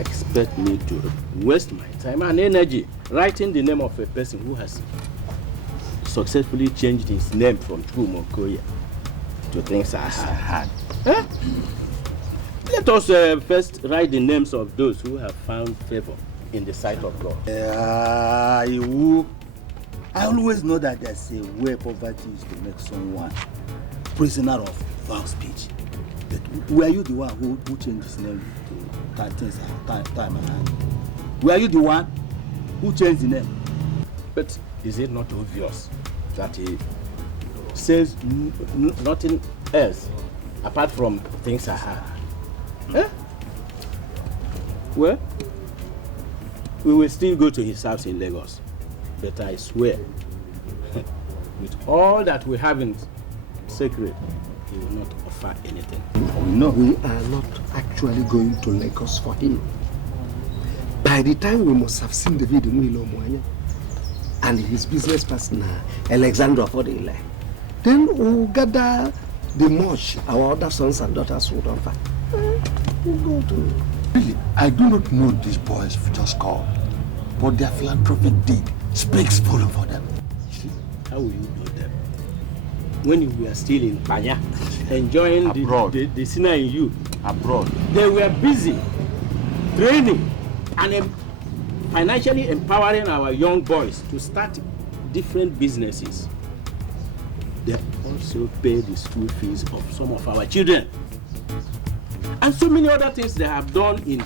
expect me to waste my time and energy writing the name of a person who has successfully changed his name from Chumokoya to things I had? Huh? Let us first write the names of those who have found favor in the sight of God. I always know that there's a way poverty is to make someone prisoner of foul speech. But were you the one who changed his name to things time and hand? Were you the one who changed the name? But is it not obvious that he says nothing else apart from things I had? Eh? Well, we will still go to his house in Lagos. But I swear, with all that we have in secret, he will not offer anything. No, we are not actually going to Lagos for him. By the time we must have seen the video and his business partner, Alexandra for the land. Then we'll gather the much our other sons and daughters would offer. We'll go to... Really, I do not know these boys just called, but their philanthropic deed speaks volume for them. See, how will you know them? When you were still in Panya, enjoying the sinner in you. Abroad. They were busy training and financially empowering our young boys to start different businesses. They also pay the school fees of some of our children. And so many other things they have done in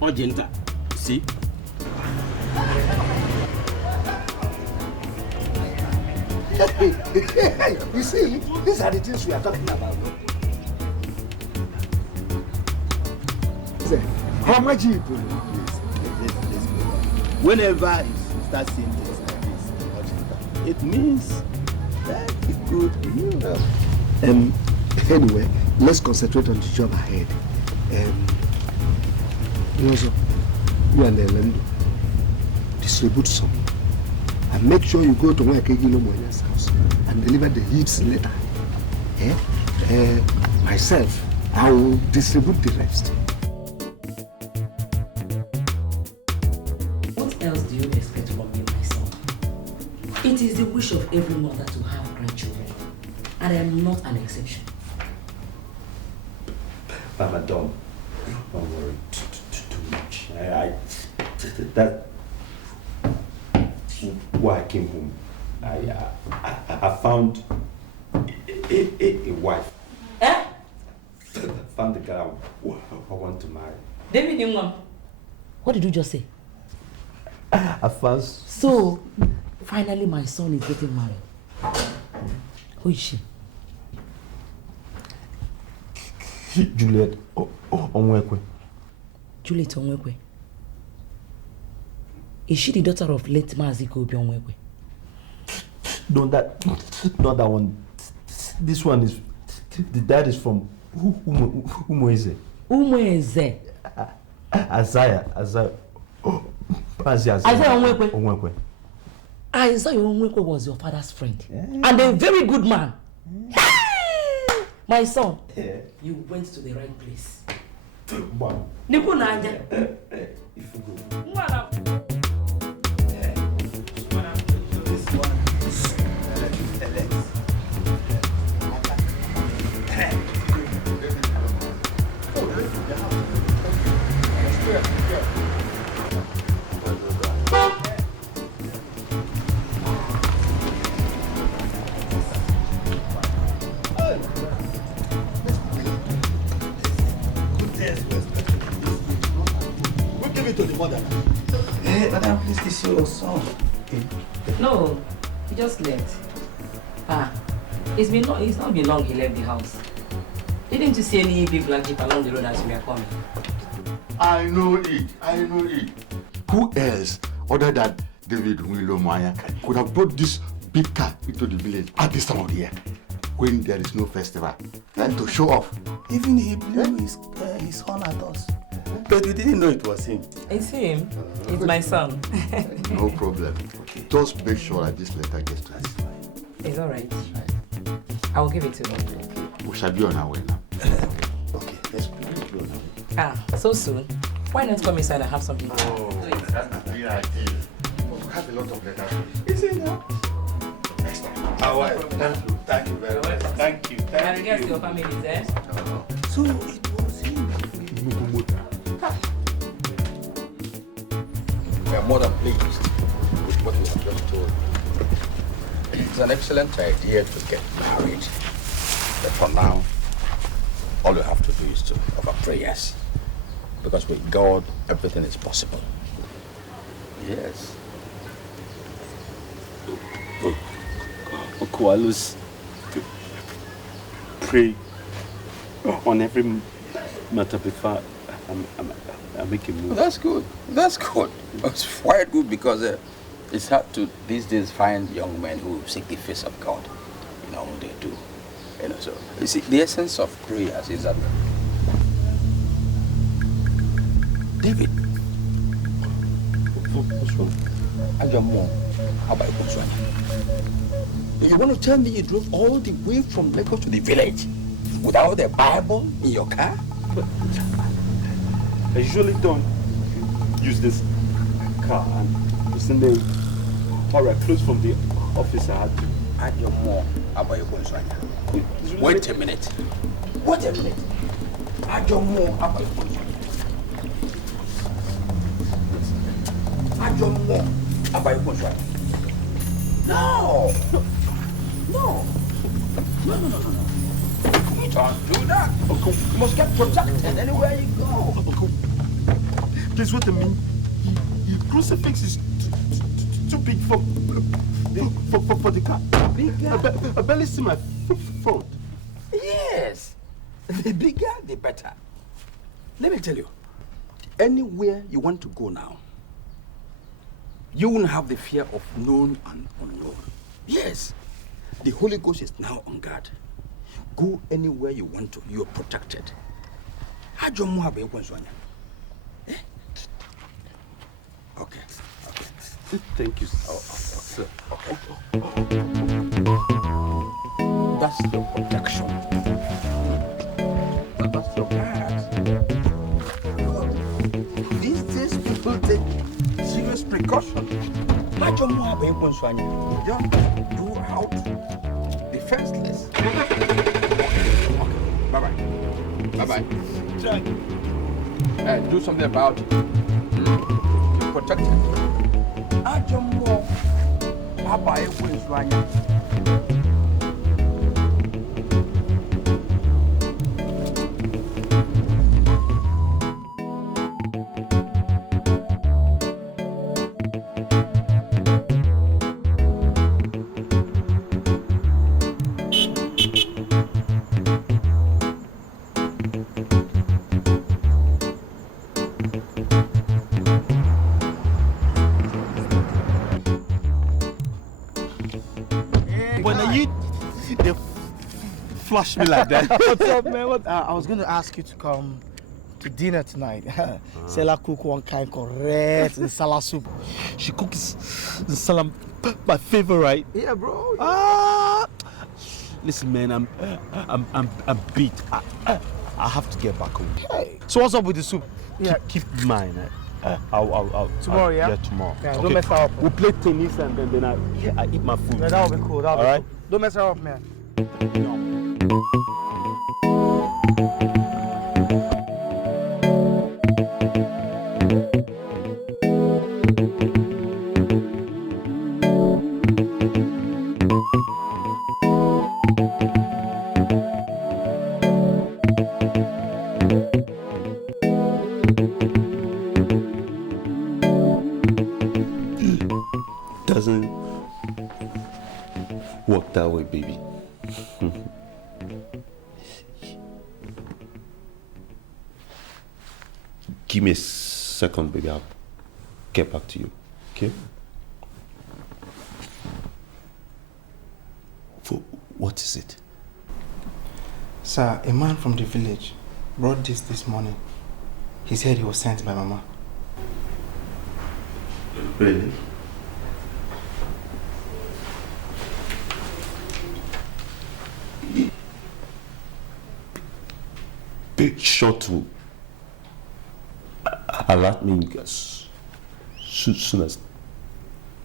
Ojinta. See? You see, these are the things we are talking about. How much you put? Whenever you start seeing things like this, it means that it could be you. Anyway, let's concentrate on the job ahead. You and Elendo distribute some. And make sure you go to Moya's house and deliver the leads later. Myself, I will distribute the rest. What else do you expect from me, my son? It is the wish of every mother to have grandchildren, and I am not an exception. But madam, don't worry too much. That why I came home. I found a wife. Eh? Found the girl I want to marry. David, what did you just say? I found. So, finally, my son is getting married. Who is she? Juliet Onwekwe. Juliet Onwekwe. Is she the daughter of late Maziko Onwekwe? No, not that one. This one is, the dad is from Umweze. Umweze? Isaiah Onwekwe. Isaiah Onwekwe was your father's friend. Yeah. And a very good man. Yeah. My son, you went to the right place. Wow. Nipunanja. If you go. Hey, madam, please kiss your son. No, he just left. It's not been long he left the house. Didn't you see any big black jeep along the road as we are coming? I know it. Who else other than David Wilomaya could have brought this big car into the village at this time of the year when there is no festival and to show off? Even he blew his horn at us. But we didn't know it was him. It's him. It's my son. No problem. Okay. Just make sure that this letter gets to us. It's all right. I will give it to him. We shall be on our way now. Okay, let's be on our way. So soon. Why not come inside and have something to Oh, that's a great idea. We have a lot of letters. Is it now? All right. Thank you very much. Thank you. And I guess your family is there? No. So it was him. We are more than pleased with what you have just told. It's an excellent idea to get married. But for now, all you have to do is to offer prayers. Because with God, everything is possible. Yes. Koalos pray on every matter before I make a move. That's good. That's good. It's quite good because it's hard to these days find young men who seek the face of God. You know, they do. You know, so you see, the essence of prayers is that David. What's wrong? And your mom, how about you want to tell me you drove all the way from Lagos to the village without the Bible in your car? But I usually don't use this car, and recently, when I closed from the office, I had to. And your mom, how about you? Wait a minute. Wait a minute. And your mom, how about you? And your mom, how about you? No. No. We don't do that. You must get protected anywhere you go. Please, what I mean? Your crucifix is too big for the car. Bigger? I barely see my front. Yes. The bigger, the better. Let me tell you, anywhere you want to go now, you won't have the fear of known and unknown. Yes. The Holy Ghost is now on guard. Go anywhere you want to. You are protected. Eh? Okay. Thank you, sir. Okay. That's your protection. That's your guard. These days people take serious precaution. Just do out defenseless. Okay. Bye-bye. Bye-bye. Do something about it. You're protected. Flush me like that. What's up, man? I was going to ask you to come to dinner tonight. Sela cook one kind correct nsala soup. She cooks nsala, my favorite. Yeah, bro. Listen, man, I'm beat. I have to get back home. Hey. So what's up with the soup? Yeah, keep mine. I'll tomorrow, yeah? Yeah, tomorrow. Yeah, okay. Don't mess her up. We'll play tennis and then I eat my food. Yeah, that'll be cool. That'll be cool. Don't mess her up, man. No. Doesn't work that way, baby. Give me a second, baby. I'll get back to you. Okay? What is it? Sir, a man from the village brought this morning. He said he was sent by Mama. Really? Be sure to alert me as soon as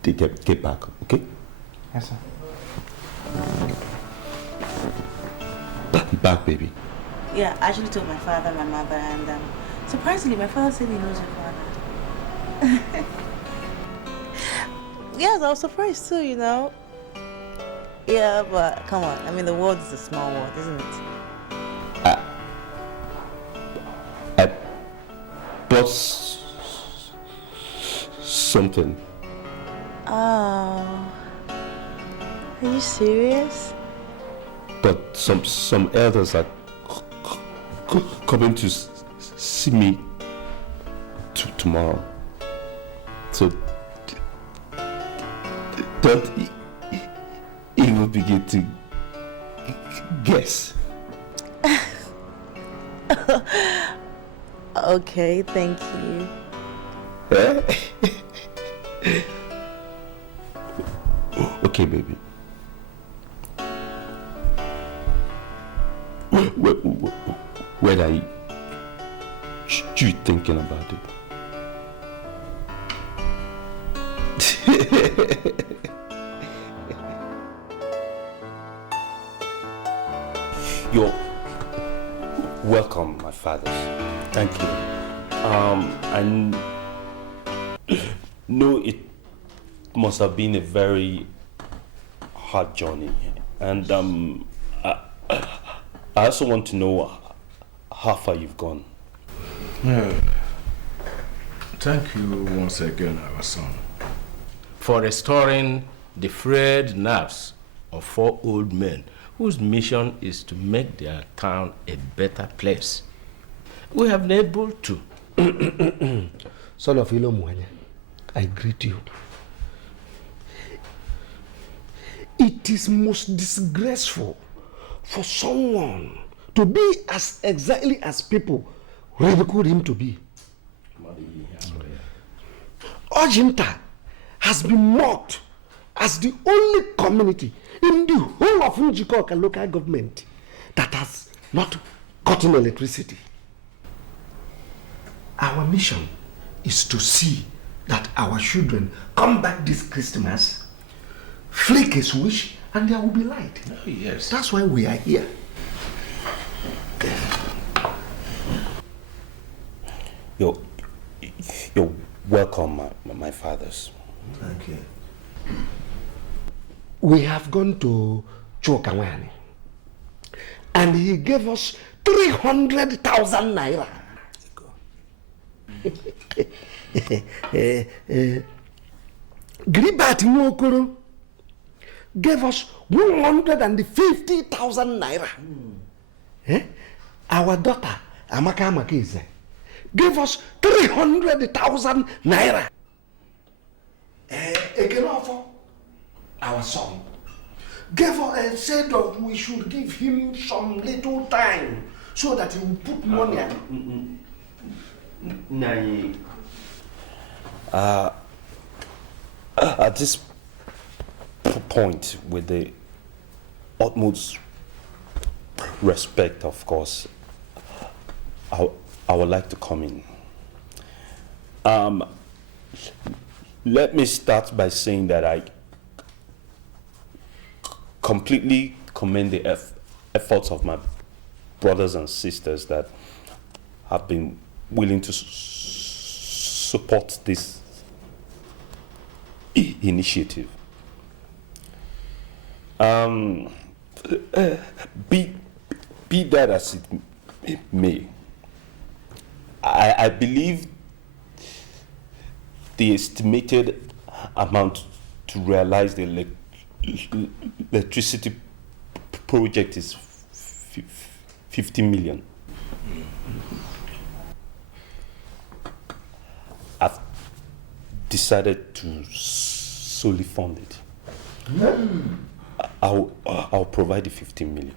they get back, okay? Yes, sir. Back, baby. Yeah, I actually told my father, my mother, and surprisingly, my father said he knows your father. Yes, I was surprised too, you know. Yeah, but come on. I mean, the world is a small world, isn't it? I bought something. Oh. Are you serious? But some elders are coming to see me tomorrow. So don't even begin to guess. Okay, thank you. Okay, baby. When are you thinking about it? You're welcome, my fathers. Thank you. I know it must have been a very hard journey, and I also want to know how far you've gone. Yeah. Thank you once again, our son, for restoring the frayed nerves of 4 old men whose mission is to make their town a better place. We have been able to. Son of Ilomwanya, I greet you. It is most disgraceful for someone to be as exactly as people ridiculed him to be. Ojinta has been mocked as the only community in the whole of Njikoka local government that has not gotten electricity. Our mission is to see that our children come back this Christmas, flick a switch, and there will be light. Oh, yes. That's why we are here. You're welcome, my fathers. Thank you. We have gone to Chokawani, and he gave us 300,000 naira. Gribat Mokoro gave us 150,000 naira. Our daughter, Amaka Makize, gave us 300,000 naira. Ekenofo, our son, gave us and said that we should give him some little time so that he will put money at this point, with the utmost respect, of course, I would like to come in. Let me start by saying that I completely commend the efforts of my brothers and sisters that have been willing to support this initiative. Be that as it may, I believe the estimated amount to realize the electricity project is 50 million. I've decided to solely fund it. I'll provide the 15 million.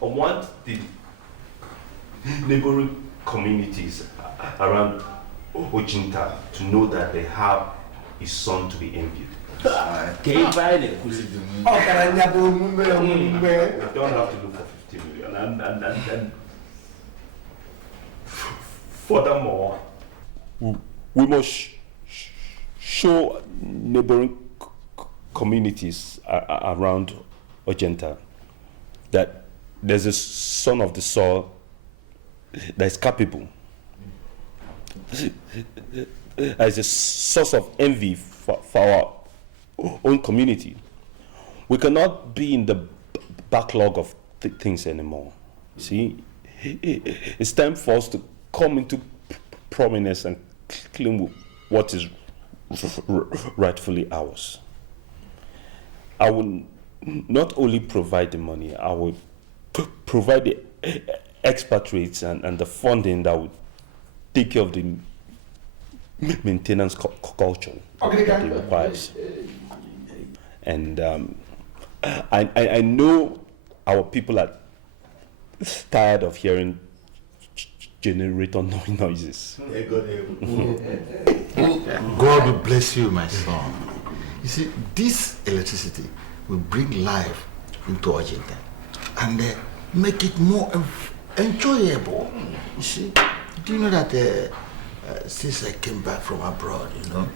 I want the neighboring communities around Ojinta to know that they have a son to be envied. We don't have to look for 50 million. And Furthermore, we must show neighboring communities around Ojenta that there's a son of the soil that is capable. As a source of envy for our own community. We cannot be in the backlog of things anymore. See, it's time for us to come into prominence and claim what is rightfully ours. I will not only provide the money, I will provide the expatriates and the funding that will take care of the maintenance culture that it requires. And I know our people are tired of hearing generator noises. God will bless you, my son. You see, this electricity will bring life into Ojenta and make it more enjoyable. You see, do you know that since I came back from abroad, you know?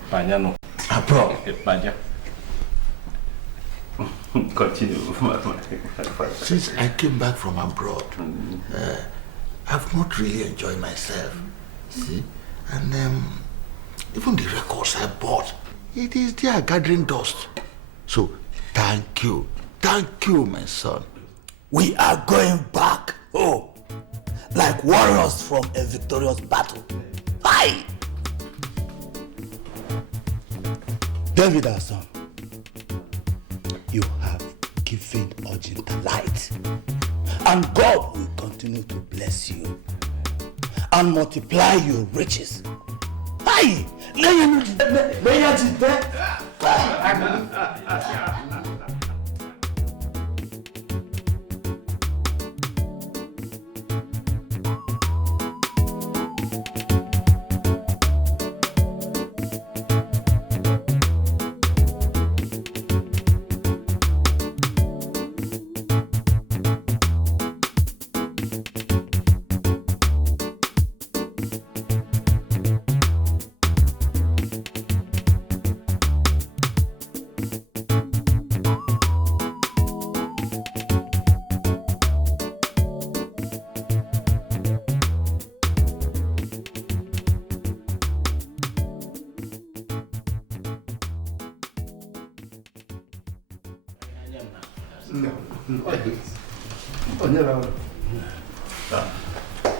Abroad. Continue. Since I came back from abroad, I've not really enjoyed myself. See? And even the records I bought, it is there gathering dust. So thank you, my son. We are going back home, like warriors from a victorious battle. Aye! David, our son, you have given Ojenta light, and God will continue to bless you and multiply your riches. Aye!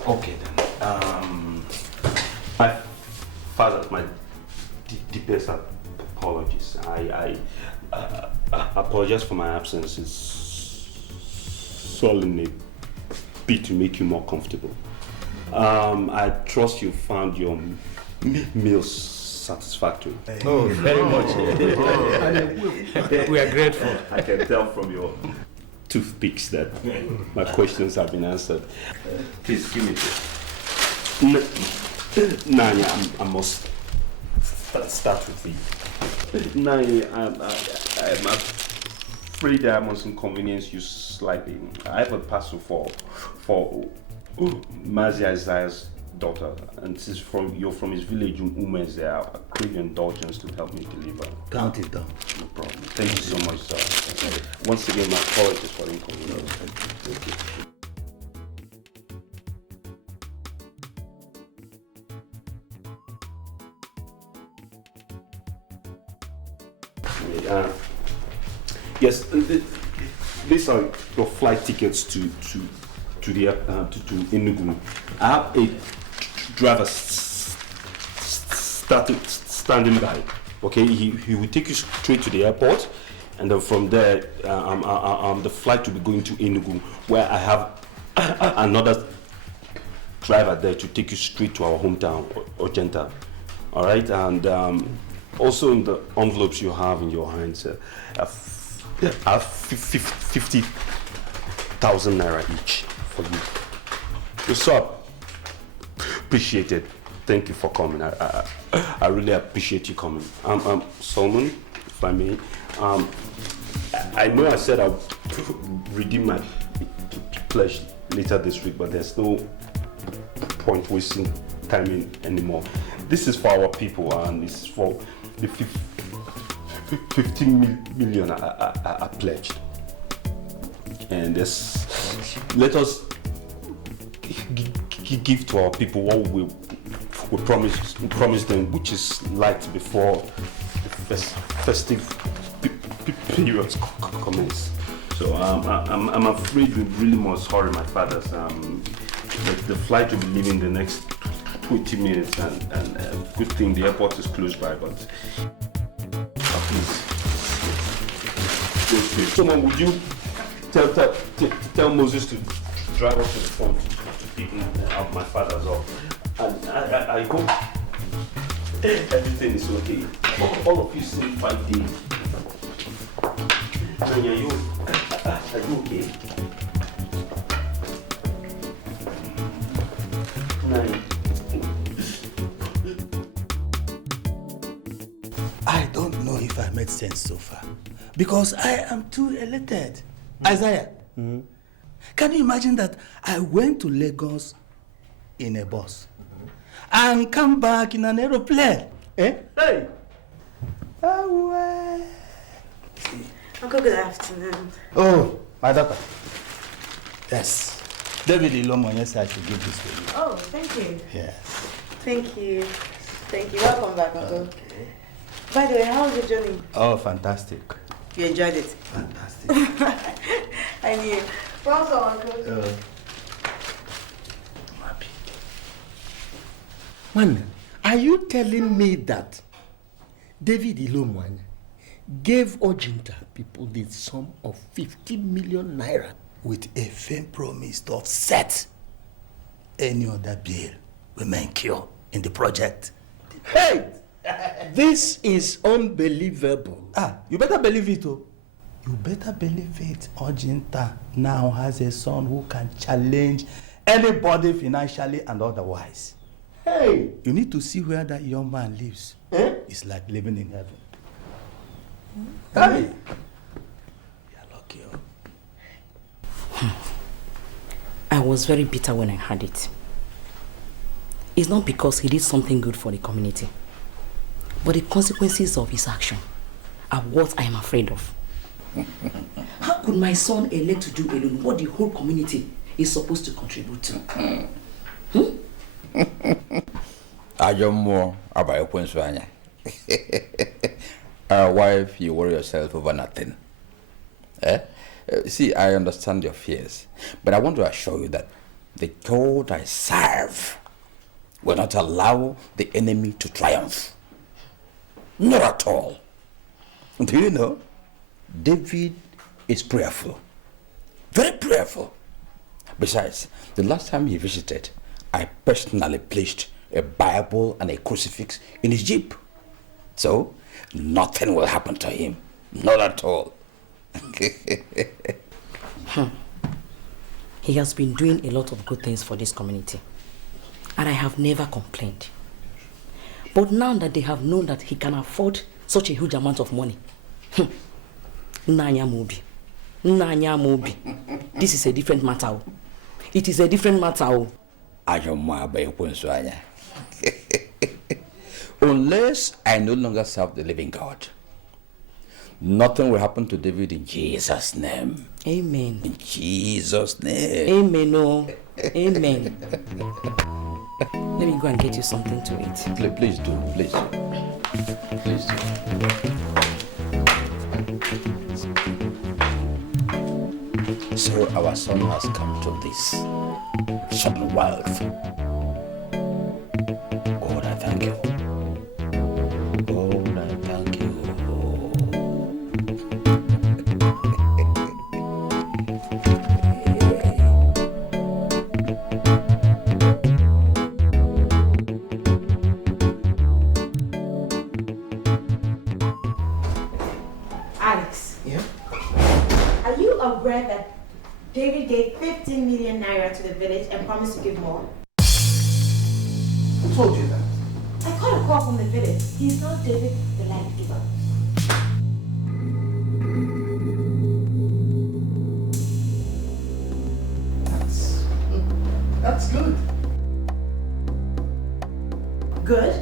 Okay then. My father, my deepest apologies. I apologize for my absence. It's solely a bit to make you more comfortable. I trust you found your meals satisfactory. Oh, very much. We are grateful. I can tell from your toothpicks that my questions have been answered. Please give me this. Nani, I must start with you. Nani, I'm afraid I must inconvenience you slightly. I have a parcel for Mazi Isaiah's daughter, and this is you're from his village in Umeze. I crave your indulgence to help me deliver. Count it down. No problem. Thank you so much, sir. Once again, my apologies for the inconvenience. Thank you. Yes, these are your flight tickets to Enugu. I have a driver standing by. Okay, he will take you straight to the airport, and then from there, the flight will be going to Enugu, where I have another driver there to take you straight to our hometown, Ojenta. All right, and also in the envelopes you have in your hands, I have 50,000 naira each for you. You're so appreciated. Thank you for coming. I really appreciate you coming. Solomon, if I may. I know I said I'll redeem my pledge later this week, but there's no point wasting time anymore. This is for our people, and it's for the 15 million I pledged. And let us give to our people what we promised them, which is light before the festive periods commence. So I'm afraid we really must hurry, my fathers. The flight will be leaving the next 20 minutes, and good thing the airport is close by, but please. Someone, would you tell Moses to drive up to the phone to pick up my father's up? And I hope everything is okay. All of you seem quite deep. Are you okay? I don't know if I made sense so far, because I am too elated. Isaiah, can you imagine that I went to Lagos in a bus and come back in an aeroplane? Eh? Hey! Uncle, good afternoon. Oh, my daughter. Yes. David Ilomonye said I should give this to you. Oh, thank you. Yes. Thank you. Thank you. Welcome back, Uncle. Okay. By the way, how was your journey? Oh, fantastic. You enjoyed it? Fantastic. I knew. Welcome, Uncle. I'm happy. Man, are you telling me that David Ilomonye gave Ojinta people the sum of 50 million naira with a firm promise to offset any other bill we may incur in the project? Hey! This is unbelievable. You better believe it, oh. You better believe it. Ojinta now has a son who can challenge anybody financially and otherwise. Hey! You need to see where that young man lives. Eh? It's like living in heaven. Hey! You're lucky, I was very bitter when I heard it. It's not because he did something good for the community, but the consequences of his action are what I am afraid of. How could my son elect to do alone what the whole community is supposed to contribute to? Our wife, you worry yourself over nothing. See, I understand your fears, but I want to assure you that the God I serve will not allow the enemy to triumph. Not at all. Do you know, David is prayerful. Very prayerful. Besides, the last time he visited, I personally placed a Bible and a crucifix in his jeep. So, nothing will happen to him. Not at all. He has been doing a lot of good things for this community, and I have never complained. But now that they have known that he can afford such a huge amount of money, Nnamani, this is a different matter. It is a different matter. Unless I no longer serve the living God, nothing will happen to David in Jesus' name. Amen. In Jesus' name. Amen. Oh, amen. Let me go and get you something to eat. Please do. Please do. Please do. So our son has come to this sudden wealth. God, I thank you. God, I thank you. Alex. Yeah? Are you aware that David gave 15 million naira to the village and promised to give more? Who told you that? I got a call from the village. He's not David the land giver. That's good. good?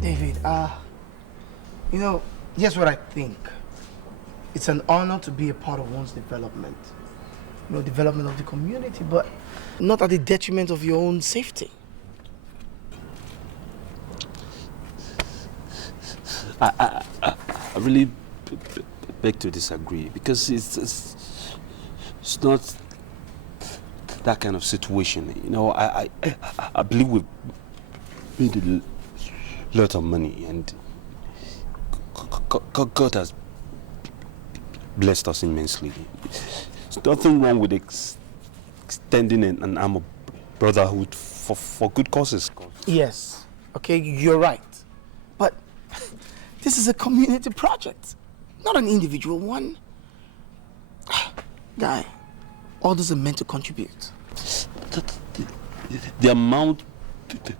David, you know, here's what I think. It's an honor to be a part of one's development. You know, development of the community, but not at the detriment of your own safety. I really beg to disagree, because it's not that kind of situation. You know, I believe we've made a lot of money, and God has blessed us immensely. There's nothing wrong with extending an arm of brotherhood for good causes. Yes, okay, you're right. But this is a community project, not an individual one. Guy, others are meant to contribute. The amount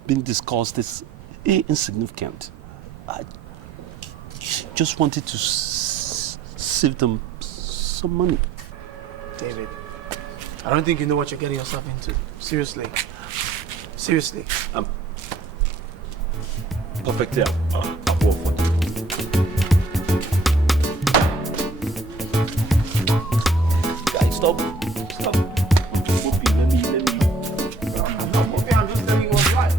being discussed is insignificant. I just wanted to save them some money. David, I don't think you know what you're getting yourself into. Seriously. Seriously. Perfectly. Guys, stop. Whoopie, let me. I'm not moving, I'm just telling you what's right.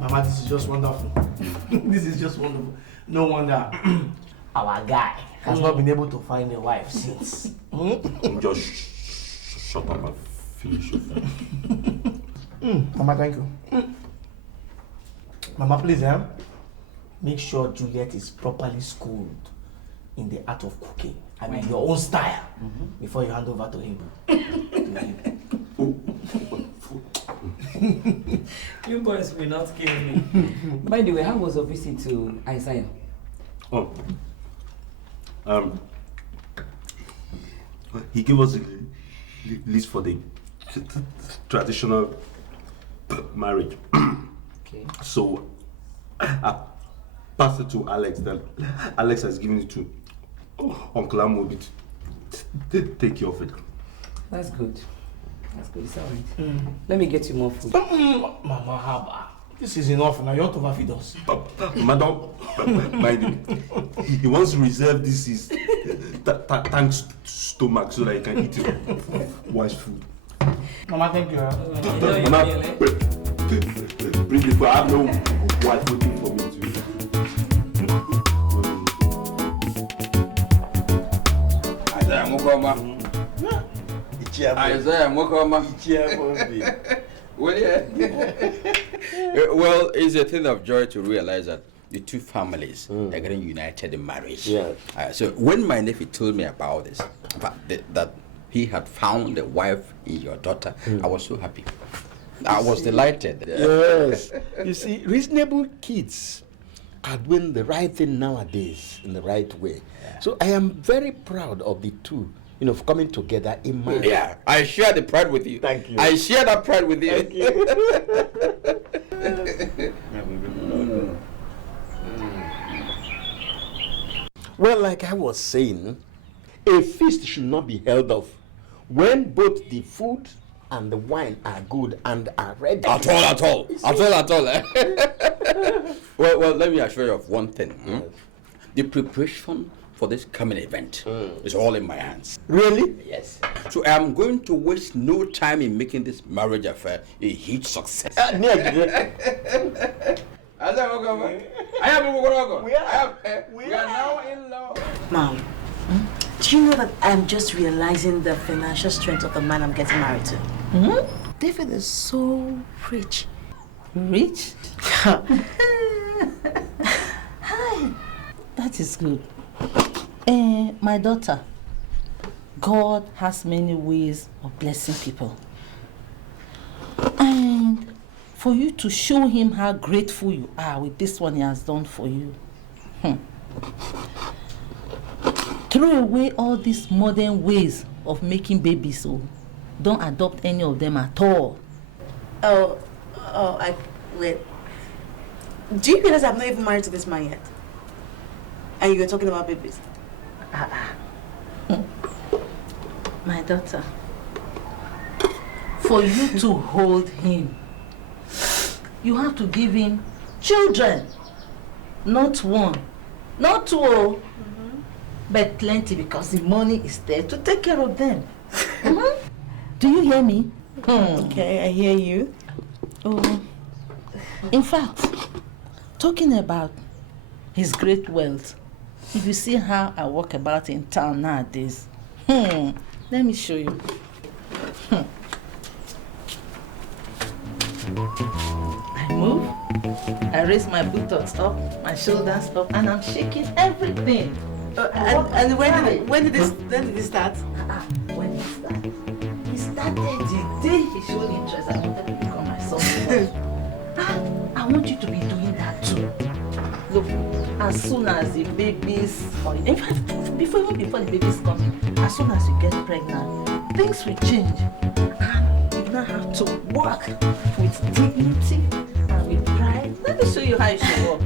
Mama, this is just wonderful. This is just wonderful. No wonder our guy has not been able to find a wife since. Just shut up and finish it. Mama, thank you. Mama, please, make sure Juliet is properly schooled in the art of cooking. I mean, your own style, before you hand over to him. You boys will not kill me. By the way, how was your visit to Isaiah? Oh. He gave us a list for the traditional marriage. Okay. So I passed it to Alex. Then Alex has given it to Uncle Amobi to take care of it. That's good. That's good. It's all right. Let me get you more food. Mama Haba, this is enough now. You ought to overfeed us. Madam, mind him. He wants to reserve this his thanks stomach so that he can eat his wife's food. Mama, thank you. Mama, bring the food. I have no wife waiting for me to eat. Isaiah Mokoma. Well, it's a thing of joy to realize that the two families are getting united in marriage. Yeah. So when my nephew told me about this, that he had found a wife in your daughter, I was so happy. I was delighted. Yes. You see, reasonable kids are doing the right thing nowadays in the right way. Yeah. So I am very proud of the two, you know, coming together in marriage. Yeah, I share the pride with you. Thank you. I share that pride with you. Thank you. Well, like I was saying, a feast should not be held off when both the food and the wine are good and are ready. At all. Well, let me assure you of one thing. Yes. The preparation for this coming event is all in my hands. Really? Yes. So I am going to waste no time in making this marriage affair a huge success. We are now in love. Mom, do you know that I'm just realizing the financial strength of the man I'm getting married to? David is so rich. Rich? Hi. That is good. My daughter, God has many ways of blessing people. And for you to show him how grateful you are with this one he has done for you. throw away all these modern ways of making babies, so don't adopt any of them at all. Wait. Do you realize I'm not even married to this man yet? And you're talking about babies? My daughter, for you to hold him, you have to give him children. Not one, not two, but plenty, because the money is there to take care of them. Do you hear me? Okay, I hear you. In fact, talking about his great wealth, if you see how I walk about in town nowadays, let me show you. I move, I raise my buttocks up, my shoulders up, and I'm shaking everything. And when did this start? When it started? He started the day he showed interest. I wanted to become my son. I want you to be doing that too. Look, as soon as the babies, or in fact, before the babies come in, as soon as you get pregnant, things will change. And you now have to work with dignity and with pride. Let me show you how you should walk.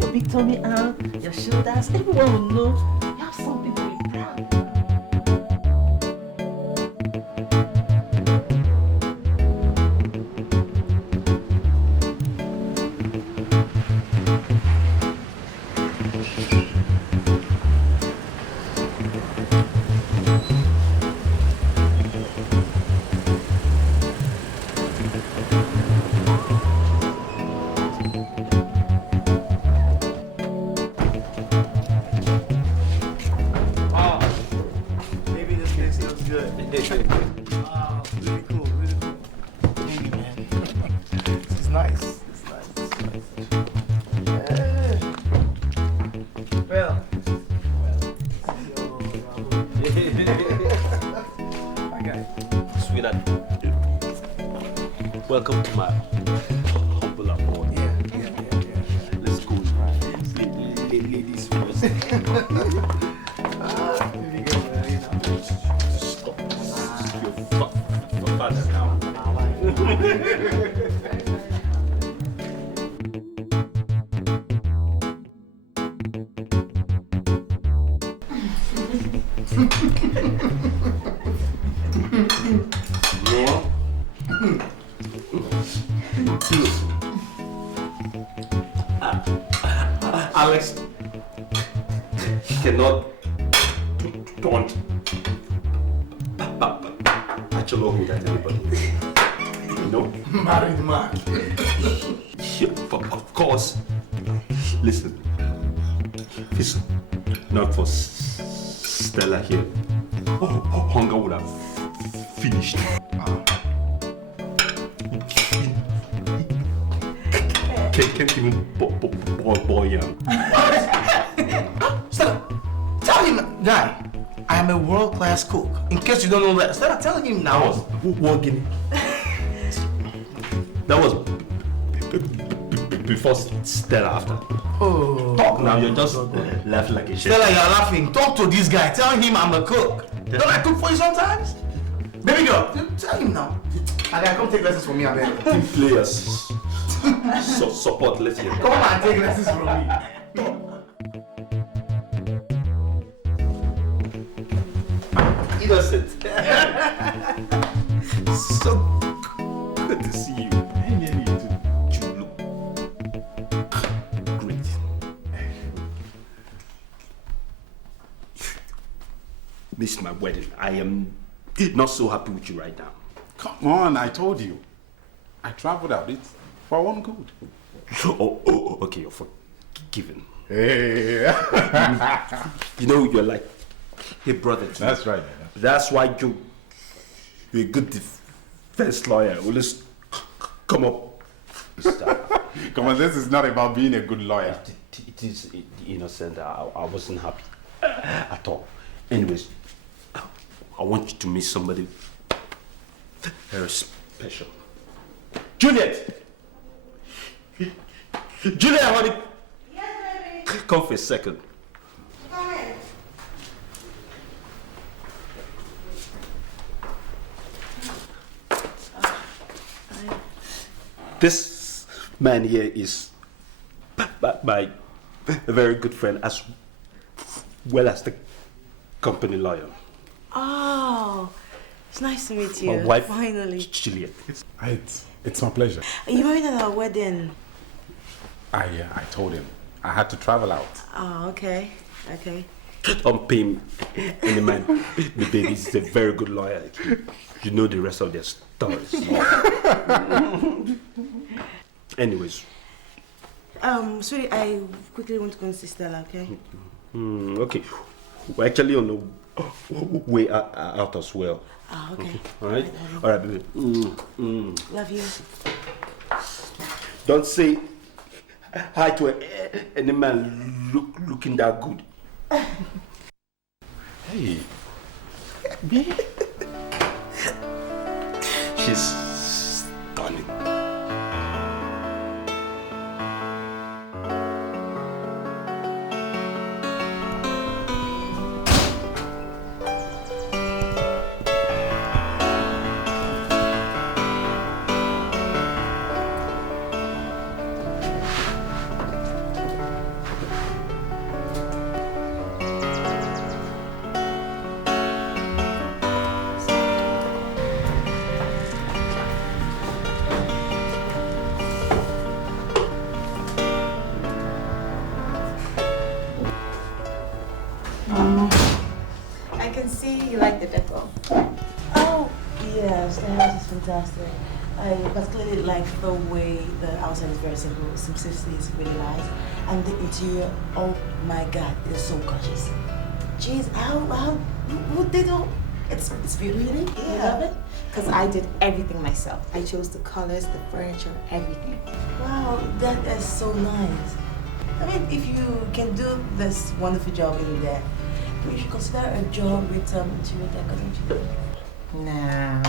Your big tummy out, your shoulders, everyone will know you have something to be proud of. Welcome to my humble abode. Yeah. Let's go. Ladies first. Here we go, Stop. Your father now. Alex cannot taunt Acholo with anybody. No? Married man. Yeah, of course. Listen, it's not for Stella here. Hunger would have finished. Can't even boy young. Stella, tell him, guy, I am a world-class cook. In case you don't know that, Stella, tell him now. Walking. That was before Stella after. Oh. Talk now, you're just laughing like a shit. Stella, you're laughing. Talk to this guy. Tell him I'm a cook. Don't I cook for you sometimes? Baby girl, tell him now. And then come take lessons from me, I beg. Team players. Support, let's hear. Come on and take lessons from me. Innocent. So good to see you. You look great. Missed my wedding. I am not so happy with you right now. Come on, I told you. I traveled out. It's for one good. Oh, okay, you're forgiven. Hey. You know, you're like a brother to me. That's right. That's why you're a good defense lawyer. Always come up. Come on, this is not about being a good lawyer. It is innocent. I wasn't happy at all. Anyways, I want you to meet somebody very special. Juliet! Juliet, honey! Yes, baby. Come for a second. Come in. This man here is my very good friend as well as the company lawyer. Oh, it's nice to meet you. My wife, finally. Juliet. It's my pleasure. You married at our wedding. I told him I had to travel out. Oh, okay. Okay. Don't pay me any man. The baby is a very good lawyer. You know the rest of their stories. Anyways. Sweetie, I quickly want to go and see Stella, okay? Okay. We're actually on the way out as well. Oh, okay. All right? All right, baby. Love you. Don't say hi to any man looking that good. Hey. She's stunning. I can see you like the decor. Oh, yes, the house is fantastic. I particularly like the way the outside is very simple. Simplicity is really nice. And the interior, oh my God, it's so gorgeous. Jeez, who did all? It's beautiful. You love it? Because I did everything myself. I chose the colors, the furniture, everything. Wow, that is so nice. I mean, if you can do this wonderful job in there, you should consider a job with Chiwetalu. Nah.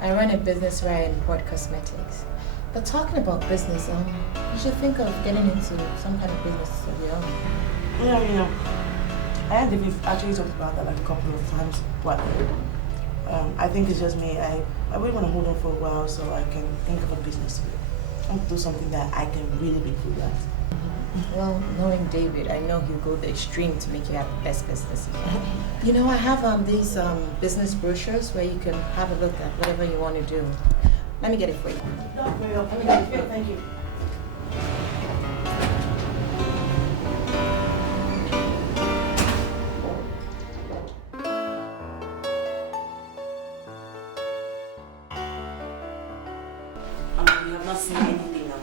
I run a business where I import cosmetics. But talking about business, you should think of getting into some kind of business of your own. Yeah. I had actually talked about that like a couple of times, but I think it's just me. I really want to hold on for a while so I can think of a business to do. I want to do something that I can really be good at. Well, knowing David, I know he'll go the extreme to make you have the best business. You know, I have these business brochures where you can have a look at whatever you want to do. Let me get it for you. Let me get it for you. Thank you. You have not seen anything now.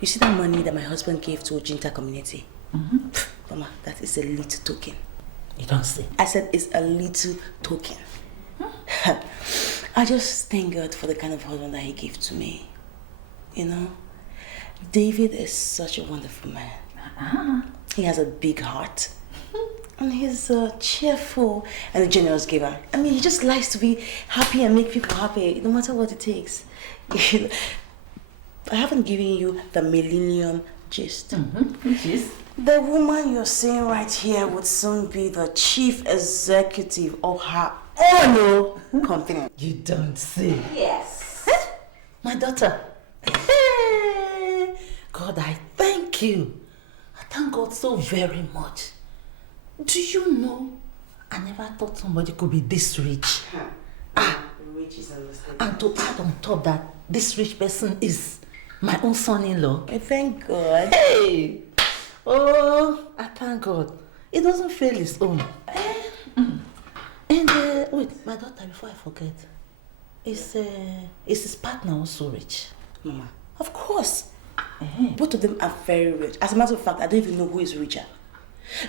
You see that money that my husband gave to Ojinta community? Mama, that is a little token. You don't see? I said it's a little token. I just thank God for the kind of husband that he gave to me. You know? David is such a wonderful man. He has a big heart. And he's cheerful and a generous giver. I mean, he just likes to be happy and make people happy, no matter what it takes. I haven't given you the millennium gist. Which is? The woman you're seeing right here would soon be the chief executive of her own company. You don't see? Yes. My daughter. Hey, God, I thank you. I thank God so very much. Do you know, I never thought somebody could be this rich. Rich is understandable. And to add on top that this rich person is my own son-in-law. Thank God. Hey! Oh, I thank God. It doesn't fail his own. And wait, my daughter, before I forget, is his partner also rich? Mama, of course. Both of them are very rich. As a matter of fact, I don't even know who is richer.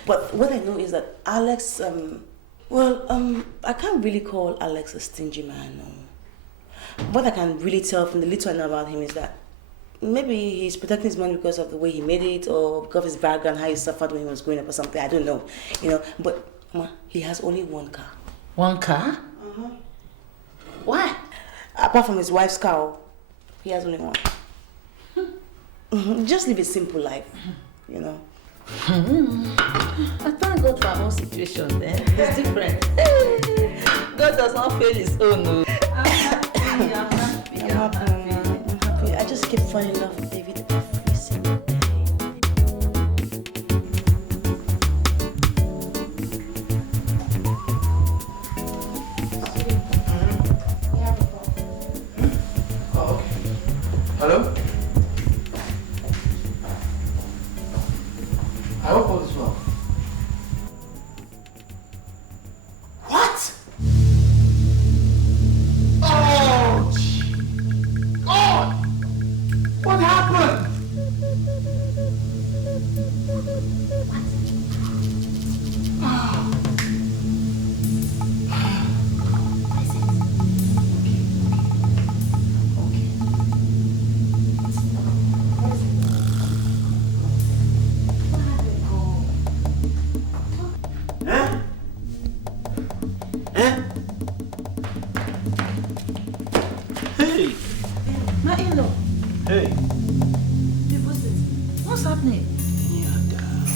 But what I know is that Alex, I can't really call Alex a stingy man. What I can really tell from the little I know about him is that maybe he's protecting his money because of the way he made it or because of his background, how he suffered when he was growing up or something. I don't know, But he has only one car. One car? Why? Apart from his wife's car, he has only one. Just live a simple life, I thank God for our own situation then. It's different. God does not fail his own. I'm happy. I'm happy. I just keep falling in love with David every single day. Oh, okay. Hello? I hope all is well. What? Oh, God! What happened? Hey! My in-law. Hey! What's happening?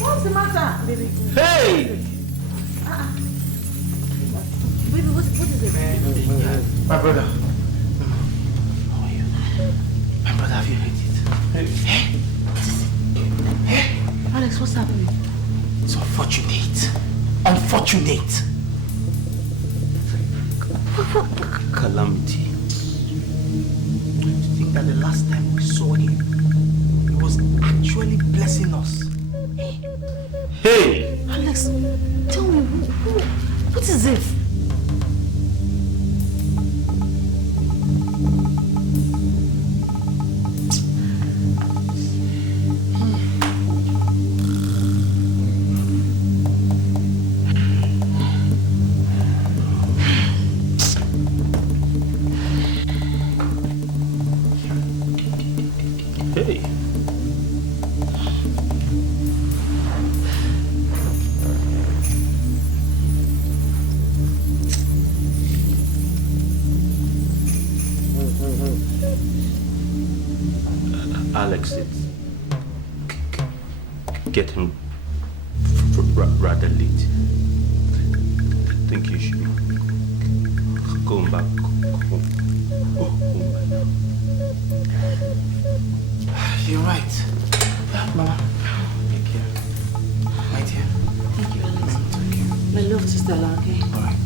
What's the matter? Baby. Hey! Baby, what is it? My brother. How are you? My brother, have you heard it? Hey! Hey! Alex, what's happening? It's unfortunate. Unfortunate. Calamity. To think that the last time we saw him, he was actually blessing us. Hey! Alex, tell me, what is it? Hey! Alex, it's getting rather late. I think you should be going back home by now. You're right. Mama, take care. My dear. Thank you, Alex. Take care. My love to Stella, okay? All right.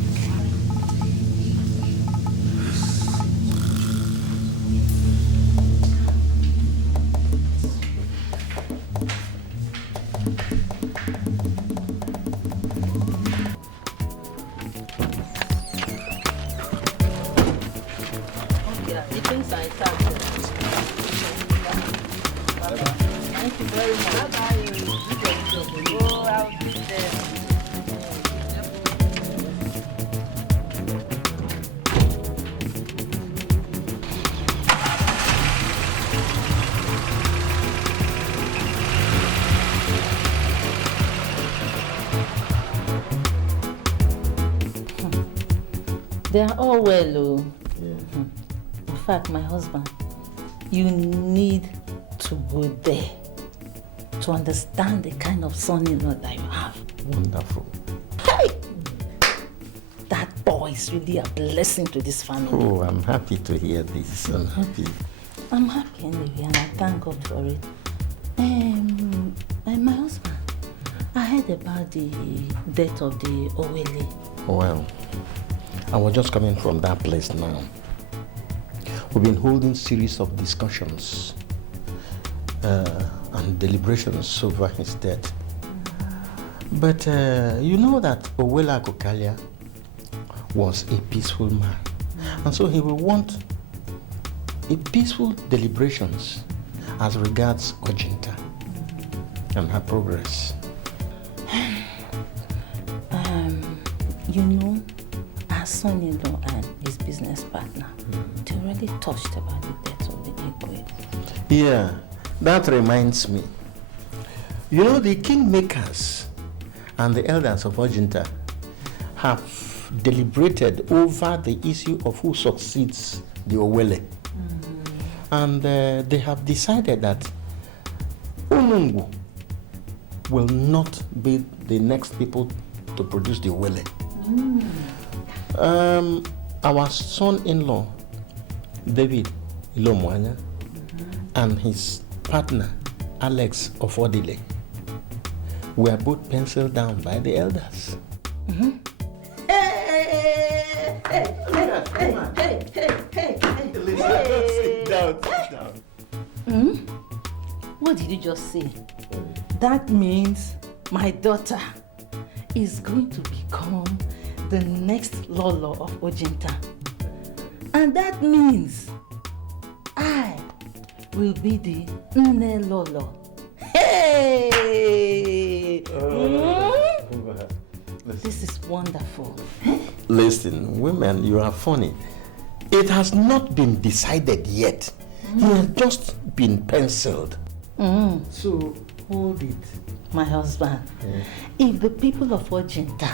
Yeah, the things are intact. Thank you very much. Bye-bye. Go out there. They are all well, oh. In fact, my husband, you need to go there to understand the kind of son-in-law that you have. Wonderful. Hey! That boy is really a blessing to this family. Oh, I'm happy to hear this. I'm happy. I'm happy anyway, and I thank God for it. And my husband, I heard about the death of the Owele. Well, I was just coming from that place now. We've been holding series of discussions and deliberations over his death. But you know that Owele Akokalia was a peaceful man. And so he will want a peaceful deliberations as regards Ojinta and her progress. You know, our son-in-law and his business partner, they already touched about the death of the Iyke. Yeah, that reminds me. You know, the kingmakers and the elders of Ojinta have deliberated over the issue of who succeeds the Owele. And they have decided that Onungu will not be the next people to produce the Owele. Our son-in-law, David Ilomwanya, and his partner, Alex of Odife, were both penciled down by the elders. Hey! Sit down. What did you just say? That means my daughter is going to become the next Lolo of Ojinta. And that means I will be the Nne Lolo. Hey! This is wonderful. Listen, women, you are funny. It has not been decided yet. He has just been penciled. So, hold it. My husband, if the people of Ojinta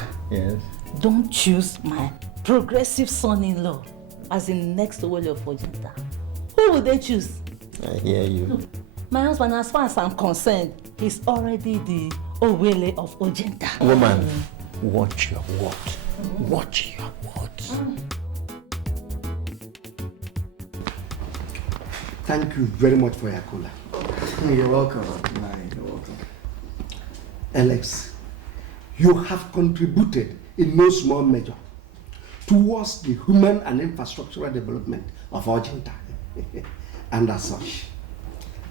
don't choose my progressive son-in-law as the next Owele of Ojinta, who will they choose? I hear you. My husband, as far as I'm concerned, he's already the Owele of Ojinta. Woman, watch your word. Watch your words. Thank you very much for your cola. You're welcome. You're welcome. Alex, you have contributed in no small measure towards the human and infrastructural development of Ojinta. And as such,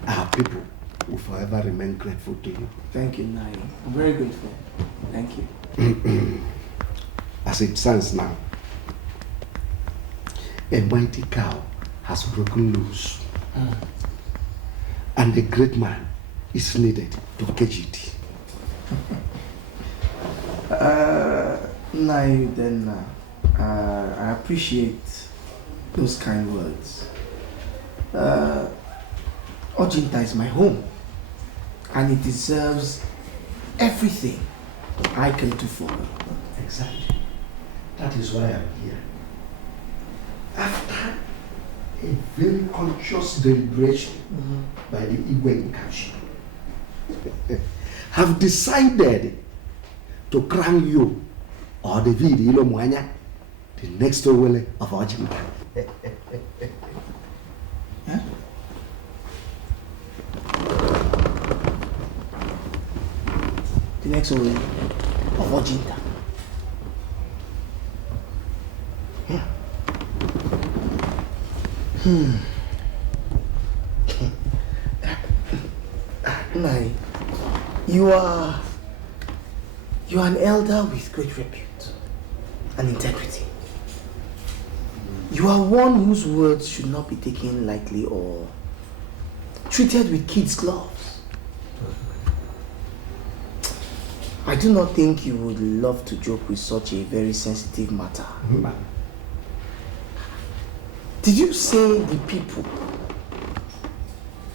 our people will forever remain grateful to you. Thank you, Nai. I'm very grateful. Thank you. As it stands now, a mighty cow has broken loose. And a great man is needed to catch it. Nai, then I appreciate those kind words. Ojinta is my home, and it deserves everything I can do for her. Exactly. That is why I'm here. After a very conscious deliberation by the Iyke Council, have decided to crown you, or David Ilomwanya, the next Owele of Ojinta. The next Owele of Ojinta. Nai, you are an elder with great repute and integrity. You are one whose words should not be taken lightly or treated with kids' gloves. I do not think you would love to joke with such a very sensitive matter. Did you say the people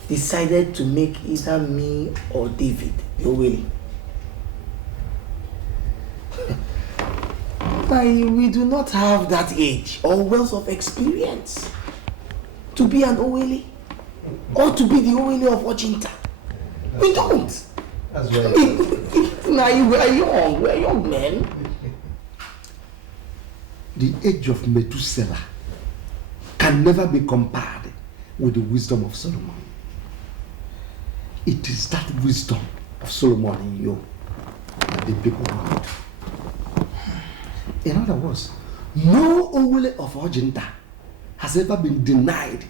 decided to make either me or David the Owele? We do not have that age or wealth of experience to be an Owele or to be the Owele of Ojinta. We don't. That's right. Now we're young men. The age of Methuselah can never be compared with the wisdom of Solomon. It is that wisdom of Solomon in you that the people want. In other words, no Owele of Ojinta has ever been denied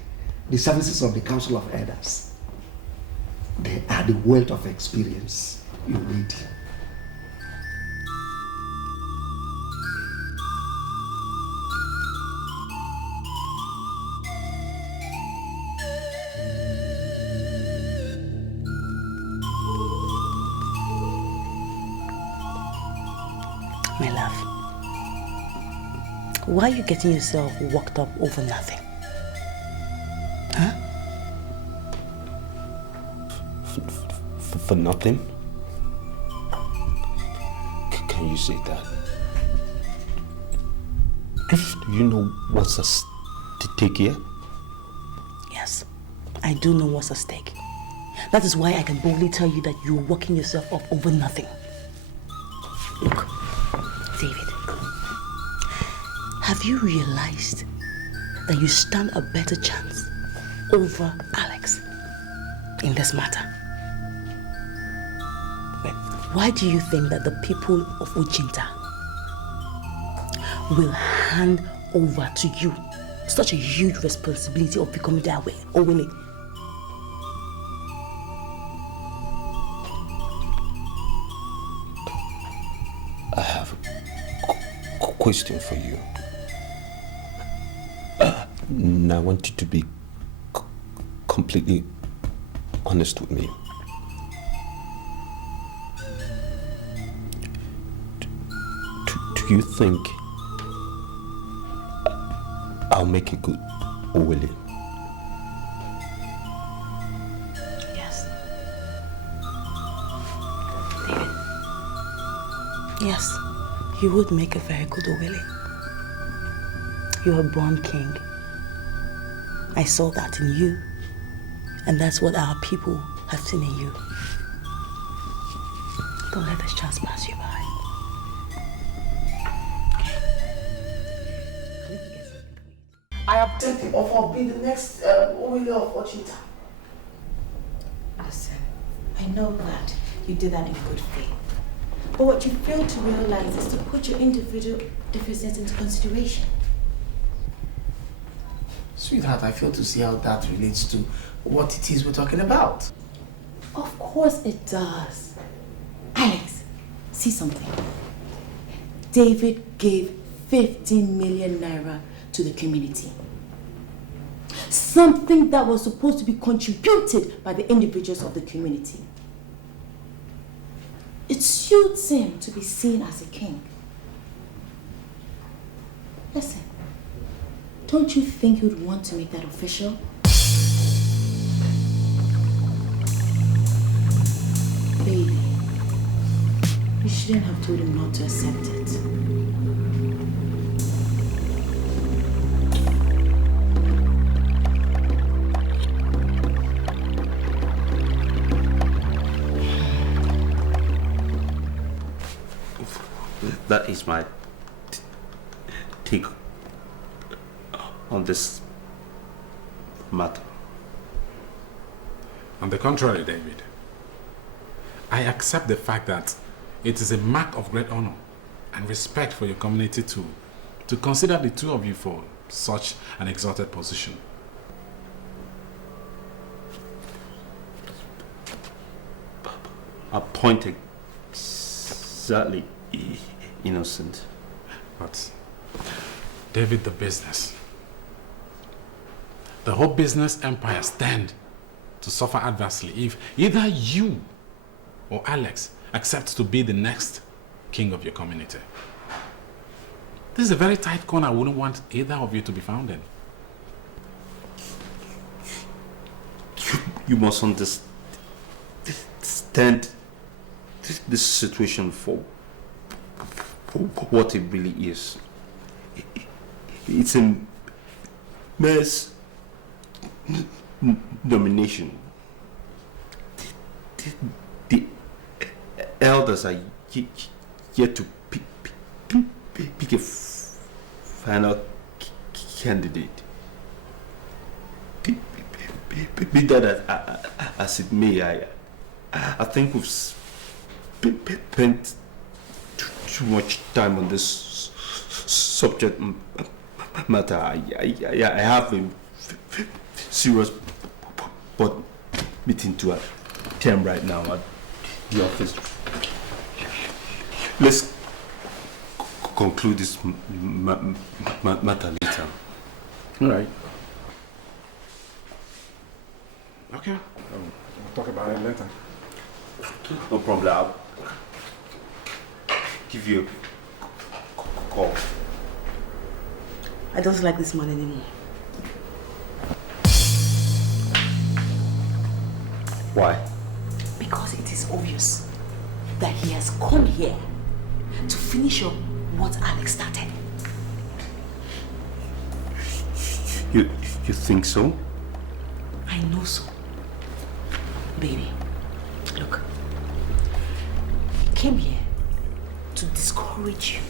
the services of the Council of Elders. They are the wealth of experience you need. My love, why are you getting yourself worked up over nothing? Huh? For nothing? Can you say that? Do you know what's at stake here? Yes, I do know what's at stake. That is why I can boldly tell you that you're working yourself up over nothing. Look, David, have you realized that you stand a better chance over Alex in this matter. Why do you think that the people of Uchinta will hand over to you such a huge responsibility of becoming their way, Owele? I have a question for you. And I want you to be completely honest with me. Do you think I'll make a good Owele? Yes. David. Yes, you would make a very good Owele. You're a born king. I saw that in you, and that's what our people have seen in you. Don't let this chance pass you by. I have taken the offer of being the next Owele of Ochita. Listen, I know that you did that in good faith. But what you fail to realize is to put your individual differences into consideration. Sweetheart, I fail to see how that relates to what it is we're talking about. Of course it does. Alex, see something. David gave 15 million naira to the community. Something that was supposed to be contributed by the individuals of the community. It suits him to be seen as a king. Listen, don't you think he would want to make that official? Baby, you shouldn't have told him not to accept it. That is my take on this matter. On the contrary, David, I accept the fact that it is a mark of great honor and respect for your community to consider the two of you for such an exalted position. A point exactly innocent. But David, the business, the whole business empire stand to suffer adversely if either you or Alex accepts to be the next king of your community. This is a very tight corner I wouldn't want either of you to be found in. You must understand this situation for what it really is. It's a mass nomination. The elders are yet to pick a final candidate. Be that as it may, I think we've spent too much time on this subject matter. I have a serious board meeting to attend right now at the office. Let's conclude this matter later. All right. Okay. We'll talk about it later. No problem. I'll give you a call. I don't like this man anymore. Why? Because it is obvious that he has come here to finish up what Alex started. You think so? I know so. Baby, look. He came here to discourage you.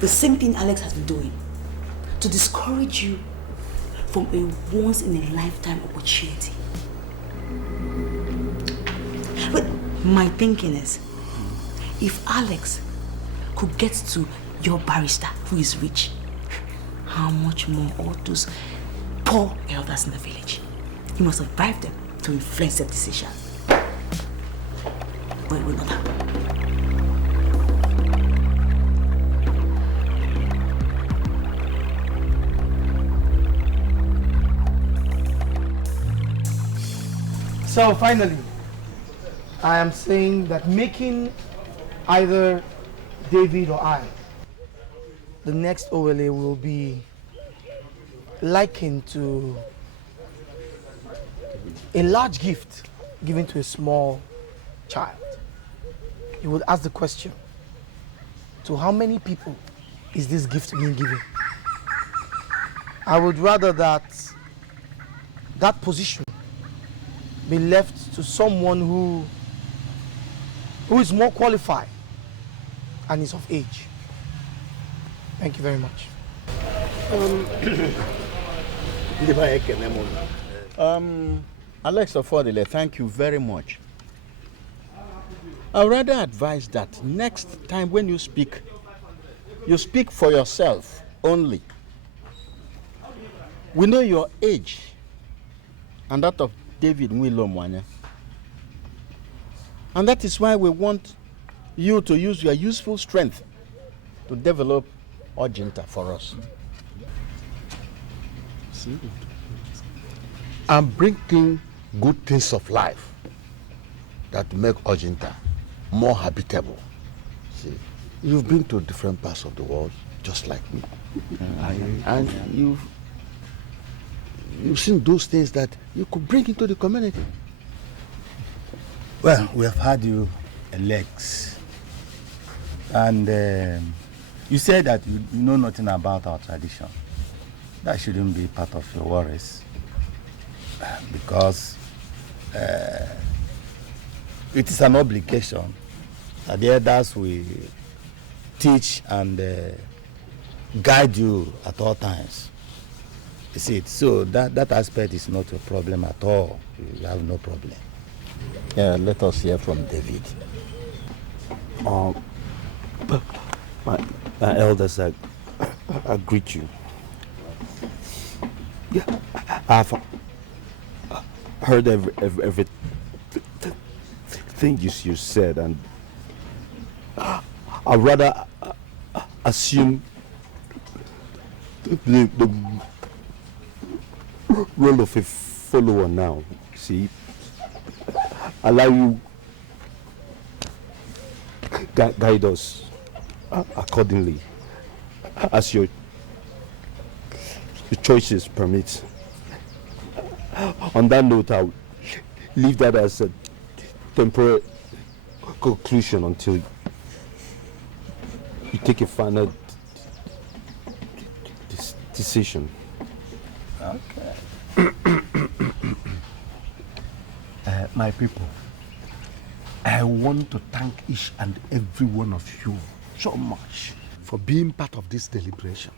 The same thing Alex has been doing. To discourage you from a once-in-a-lifetime opportunity. My thinking is, if Alex could get to your barrister who is rich, how much more all those poor elders in the village? He must have bribed them to influence their decision. Wait, no. So finally, I am saying that making either David or I the next overlay will be likened to a large gift given to a small child. You would ask the question, to how many people is this gift being given? I would rather that position be left to someone who is more qualified and is of age. Thank you very much. Alex Affordile, thank you very much. I would rather advise that next time when you speak for yourself only. We know your age and that of David Nwilomwanya. And that is why we want you to use your useful strength to develop Ojinta for us. I'm bringing good things of life that make Ojinta more habitable. See, you've been to different parts of the world, just like me. And you've seen those things that you could bring into the community. Well, we have had you, Alex. And you said that you know nothing about our tradition. That shouldn't be part of your worries. Because it is an obligation that the elders will teach and guide you at all times. You see it? So that aspect is not a problem at all. You have no problem. Yeah, let us hear from David. My elders, I greet you. Yeah, I've heard everything you said, and I'd rather assume the role of a follower now. See, allow you guide us accordingly as your choices permit. On that note, I'll leave that as a temporary conclusion until you take a final decision. Okay. My people, I want to thank each and every one of you so much for being part of this deliberation.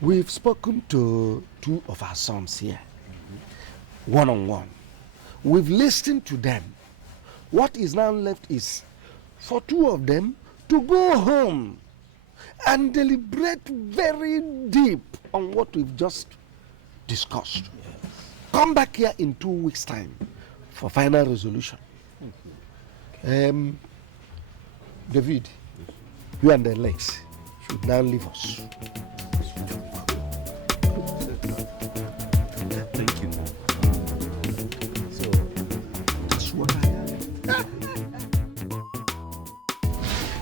We've spoken to two of our sons here, one-on-one. We've listened to them. What is now left is for two of them to go home and deliberate very deep on what we've just discussed. Yes. Come back here in 2 weeks' time for final resolution. David, you and the legs should now leave us. Thank you. So, that's what I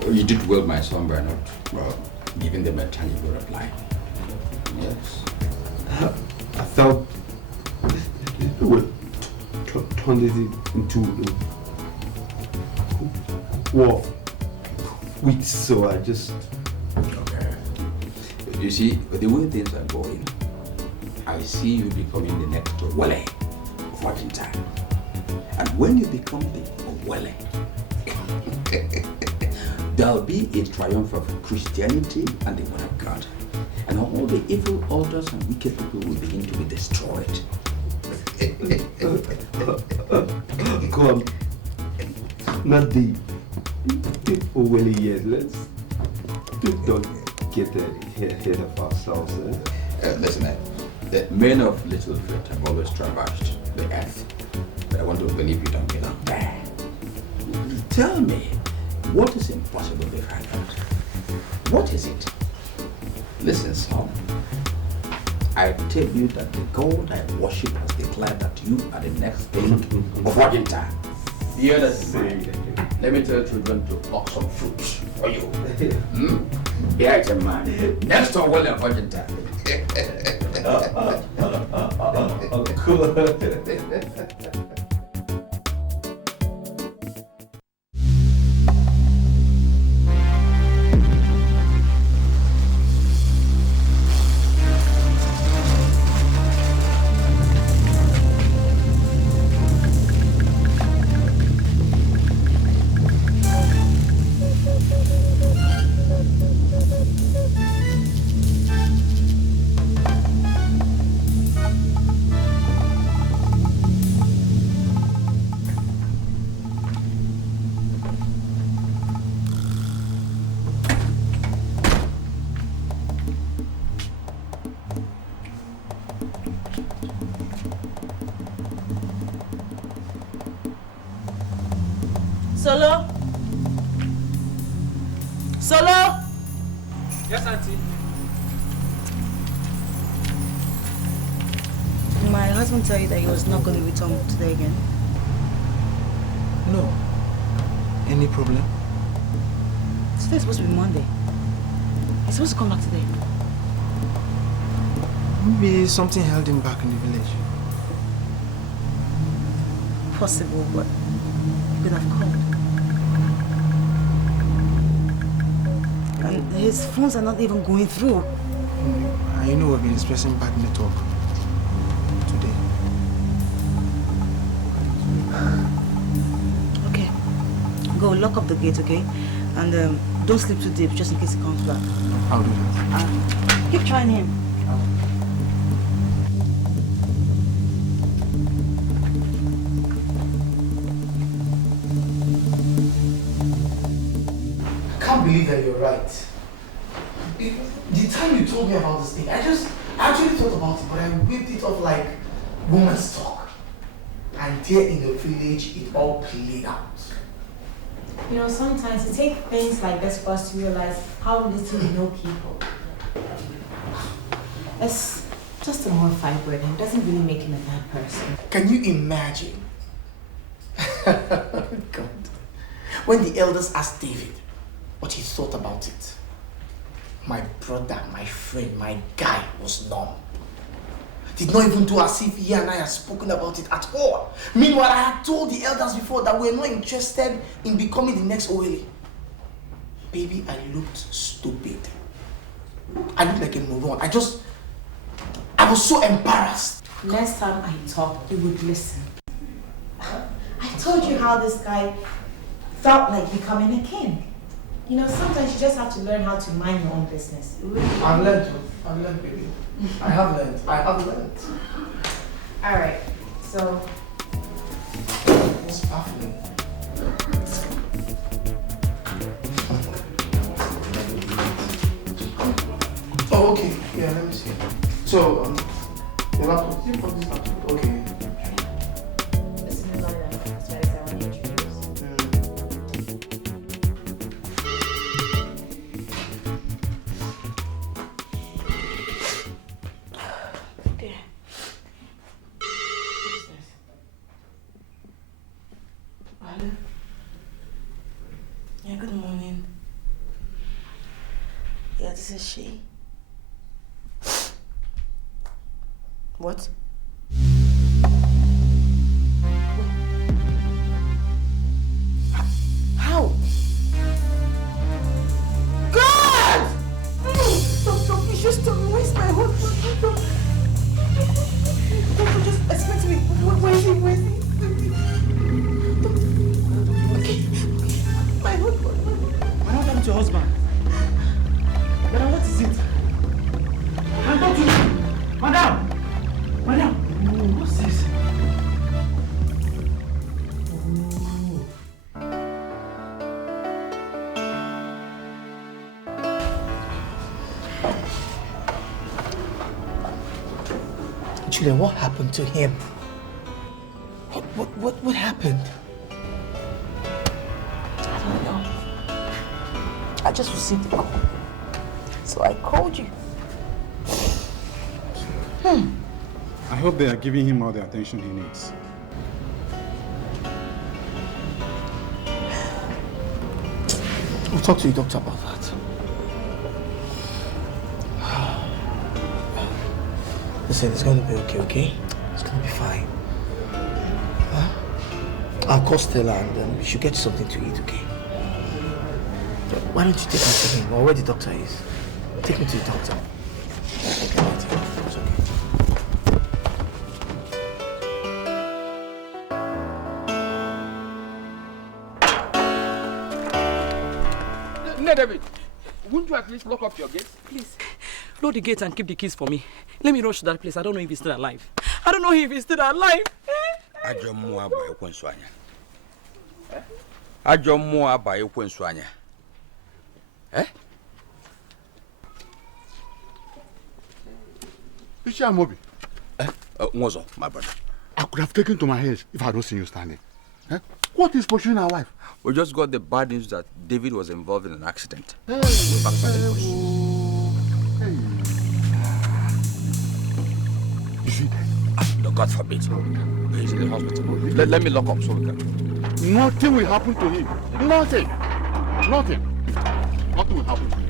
am. You did well, my son, by not giving them a tangible reply. Yes. I felt it would turn it into war weeks, so I just... Okay. You see, the way things are going, I see you becoming the next Wale of watching time. And when you become the Wale, there'll be a triumph of Christianity and the Word of God. And all the evil altars and wicked people will begin to be destroyed. Come on. Not the Oweli yet. Let's don't get ahead of ourselves. Listen, the men of little faith have always traversed the earth. But I want to believe you don't belong there. Tell me, what is impossible behind that? What is it? Listen, son. I tell you that the God I worship has declared that you are the next king of Wajinta. Hear that saying. Let me tell children to pluck some fruits for you. Yeah, it's a man. Next to William Wajinta. Cool. Solo? Solo? Yes, Auntie. Did my husband tell you that he was not going to return today again? No. Any problem? Today's supposed to be Monday. He's supposed to come back today. Maybe something held him back in the village. Possible, but he could have called. And his phones are not even going through. I know we've been expressing bad network today. Okay. Go lock up the gate, okay? And don't sleep too deep, just in case he comes back. I'll do that. Keep trying him. I can't believe that you're right. The time you told me about this thing, I actually thought about it, but I whipped it off like woman's talk. And there in the village, it all played out. You know, sometimes it takes things like this for us to realize how little we know people. It's just a more fight word, and it doesn't really make him a bad person. Can you imagine? God. When the elders asked David what he thought about it, my brother, my friend, my guy was numb. Did not even do as if he and I had spoken about it at all. Meanwhile, I had told the elders before that we were not interested in becoming the next Owele. Baby, I looked stupid. I looked like a moron. I was so embarrassed. Next time I talk, you would listen. I told you how this guy felt like becoming a king. You know, sometimes you just have to learn how to mind your own business. I've learned, baby. I have learned. All right, so. What's baffling? Oh, okay. Yeah, let me see. So, your laptop. You put this laptop. Okay. Yeah, good morning. Yeah, this is she. What? How? God! Doctor, please just tell me, where's my husband? Doctor, just explain to me, where is he? Okay. My husband. What happened to your husband? Madam, what is it? Madam! Chile, what happened to him? What happened? I don't know. I just received the call. So I called you. I hope they are giving him all the attention he needs. We'll talk to your doctor about that. Listen, it's going to be okay? It's going to be fine. I'll call Stella and she'll get you something to eat, okay? Why don't you take me to him or where the doctor is? Take me to the doctor. It's okay. David, wouldn't you at least lock up your gate? Please, lock the gate and keep the keys for me. Let me rush to that place. I don't know if he's still alive. I don't know if he's still alive. Ajo mua ba ekwensu anya. Ajo mua ba ekwensu anya. Mobi. Nwozo, my brother. I could have taken to my head if I don't see you standing. What is pursuing our wife? We just got the bad news that David was involved in an accident. Hey. Is he dead? No, God forbid. He's in the hospital. Let me lock up so we can. Nothing will happen to him. Nothing. Nothing will happen to him.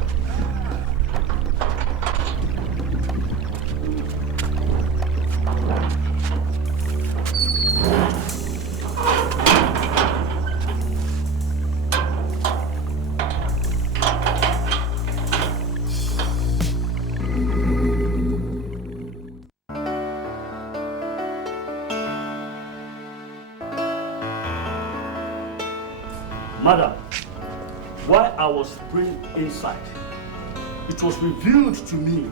Madam, while I was praying inside, it was revealed to me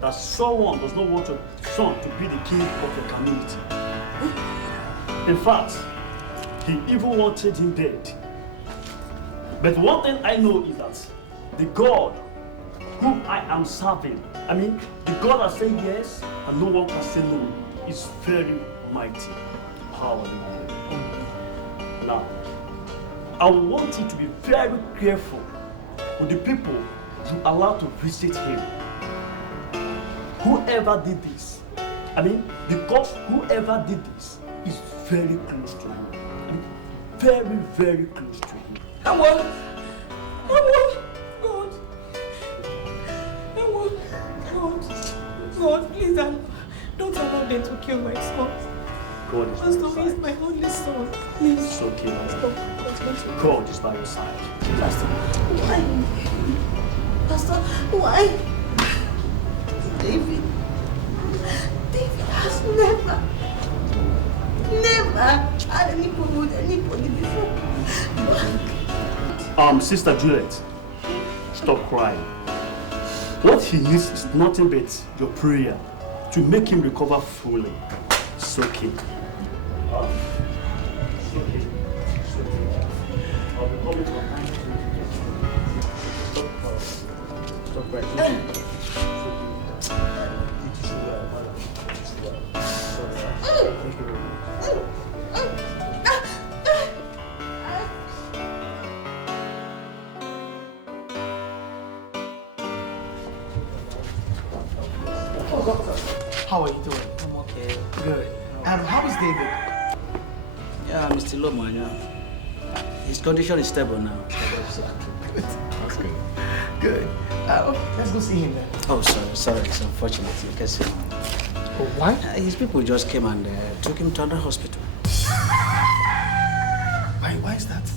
that someone does not want your son to be the king of your community. In fact, he even wanted him dead. But one thing I know is that the God whom I am serving, the God that says yes and no one can say no, is very mighty, powerful. Now, I want you to be very careful with the people you allow to visit him. Whoever did this, because whoever did this is very close to him. Very, very close to him. God. God, please don't allow them to kill my son. God is Pastor, he's my only son. Please. It's okay. Stop. God is by your side. Pastor, why? Pastor, why? David has never had any problem with anybody before. Sister Juliet, stop crying. What he needs is nothing but your prayer to make him recover fully. It's okay. It's okay. I'll be coming to stop crying. How are you doing? I'm okay. Good. How is David? Yeah, Mr. Lomanya. His condition is stable now. Good. That's good. Good. Let's go see him then. Oh, sorry. It's unfortunate because why? His people just came and took him to another hospital. Why is that?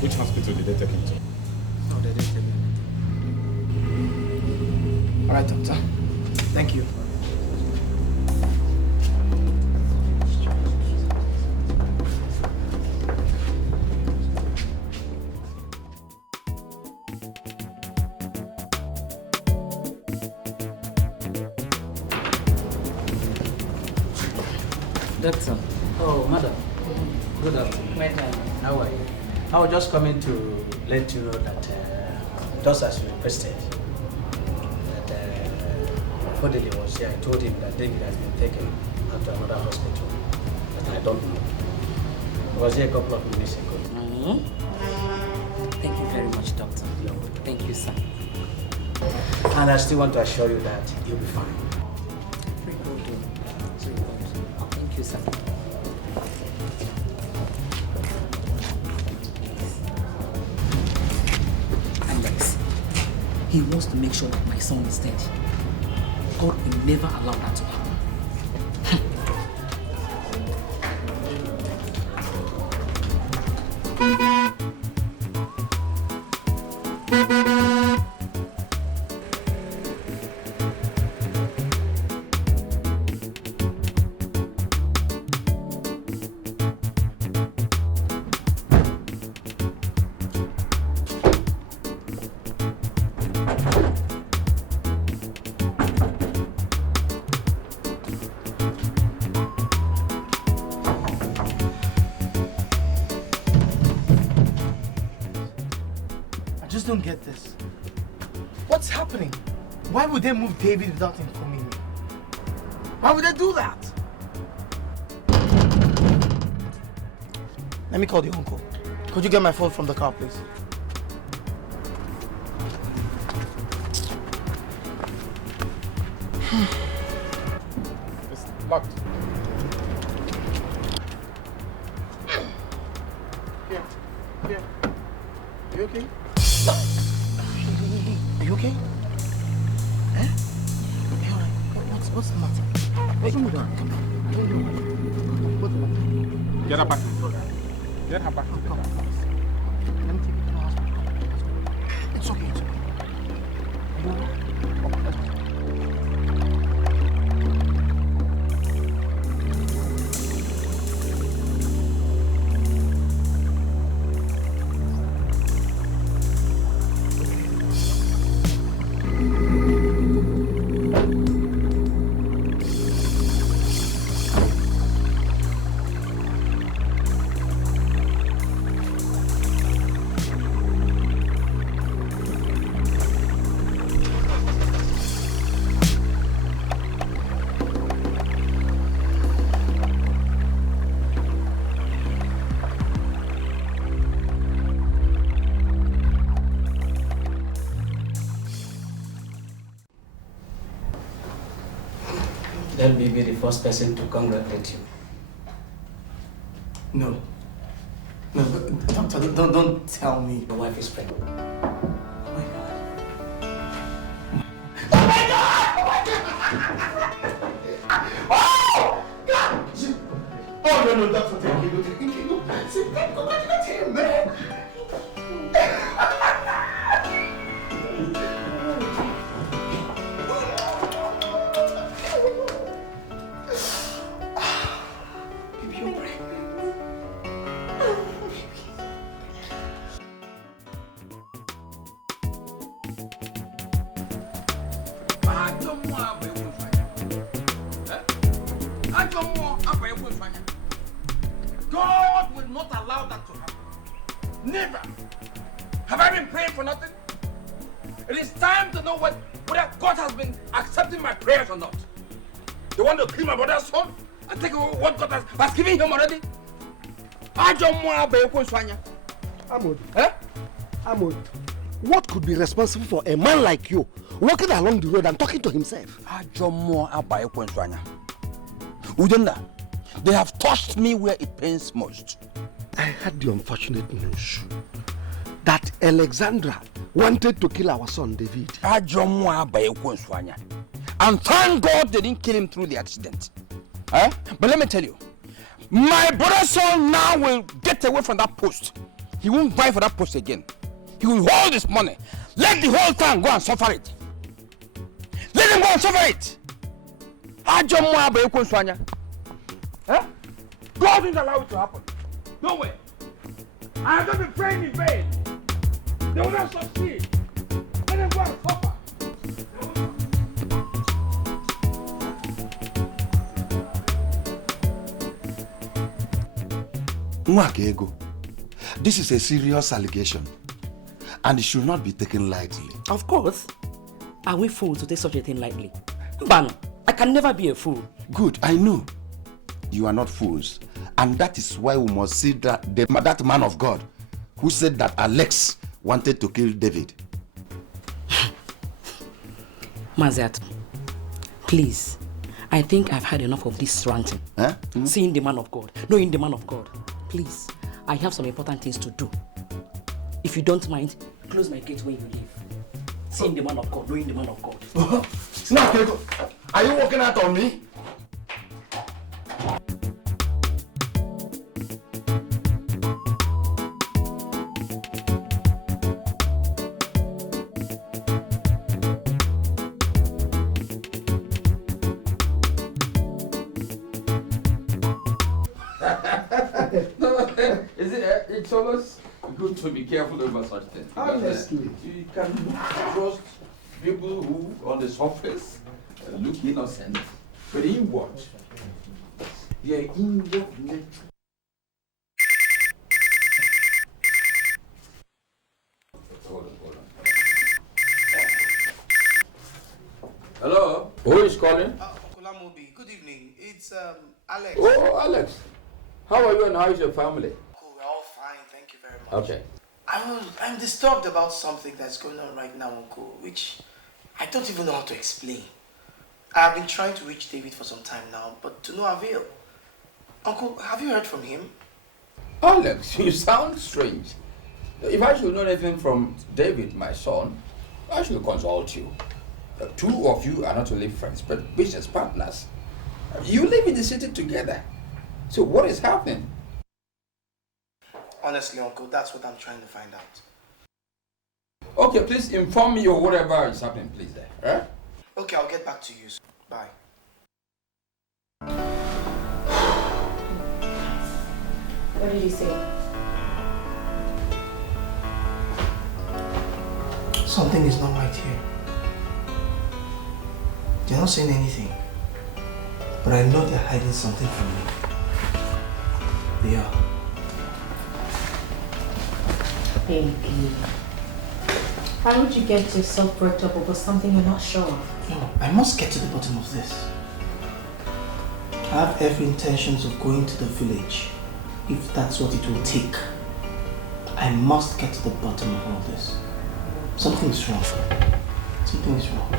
Which hospital did they take him to? No, they didn't tell me anything. All right, doctor. Thank you. Doctor. Oh, madam. Good afternoon. How are you? I was just coming to let you know that, just as you requested, that Afodele was here, I told him that David has been taken out to another hospital that I don't know. He was here a couple of minutes ago. Thank you very much, Doctor. Thank you, sir. And I still want to assure you that you'll be fine. Very good. Very good. Thank you, sir. Alex, he wants to make sure that my son is dead. God will never allow that to happen. Don't get this. What's happening? Why would they move David without informing me? Why would they do that? Let me call the uncle. Could you get my phone from the car, please? It's locked. Here. You okay? Are you okay? Eh? Hey, all right. What's the matter? Hey, come on. Get her back to the car. Get her back to the car. Let me take you to the hospital. It's okay. Are you all right? Let me be the first person to congratulate you. No. No, Doctor, don't tell me. Your wife is pregnant. Oh, no, Doctor, thank you. See, congratulate him, man. God will not allow that to happen. Never. Have I been praying for nothing? It is time to know whether God has been accepting my prayers or not. They want to kill my brother's son and take what God has given him already. Amod. Eh? Amod, what could be responsible for a man like you walking along the road and talking to himself? Udenda, they have touched me where it pains most. I had the unfortunate news that Alexandra wanted to kill our son David. And thank God they didn't kill him through the accident. Eh? But let me tell you, my brother's son now will get away from that post. He won't vie for that post again. He will hold his money. Let the whole town go and suffer it. Let him go and suffer it. Eh? God didn't allow it to happen. No way. I have not been praying in vain. They will not succeed. Let them go and suffer. Nwakego, this is a serious allegation and it should not be taken lightly. Of course. Are we fools to take such a thing lightly? Man, I can never be a fool. Good, I know. You are not fools. And that is why we must see that man of God who said that Alex wanted to kill David. Maziat, please. I think I've had enough of this ranting. Huh? Seeing the man of God, knowing the man of God. Please, I have some important things to do. If you don't mind, close my gate when you leave. Seeing the man of God, knowing the man of God. Now, are you walking out on me? It's always good to be careful over such things. Honestly. You can trust people who, on the surface, look innocent, but inward, their inward nature. Hold on. Hello? Who is calling? Kolamobi, good evening. It's Alex. Oh, Alex. How are you and how is your family? Cool, we're all fine, thank you very much. Okay. I'm disturbed about something that's going on right now, Uncle, which I don't even know how to explain. I've been trying to reach David for some time now, but to no avail. Uncle, have you heard from him? Alex, you sound strange. If I should know anything from David, my son, I should consult you. Two of you are not only friends, but business partners. You live in the city together. So what is happening? Honestly, Uncle, that's what I'm trying to find out. Okay, please inform me of whatever is happening, please, there. Right? Okay, I'll get back to you. Bye. What did he say? Something is not right here. They're not saying anything. But I know they're hiding something from me. They are. Baby. Why would you get yourself worked up over something you're not sure of? No, I must get to the bottom of this. I have every intentions of going to the village, if that's what it will take. I must get to the bottom of all this. Something is wrong. Something is wrong.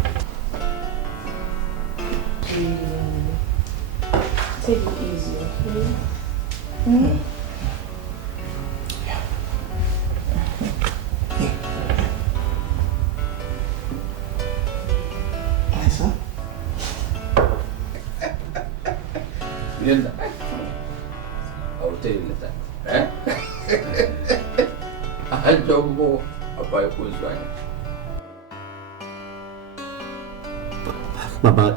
Take it easy, okay? Hmm? Linda, I will tell you later. Eh? I don't know about who's right. Mama,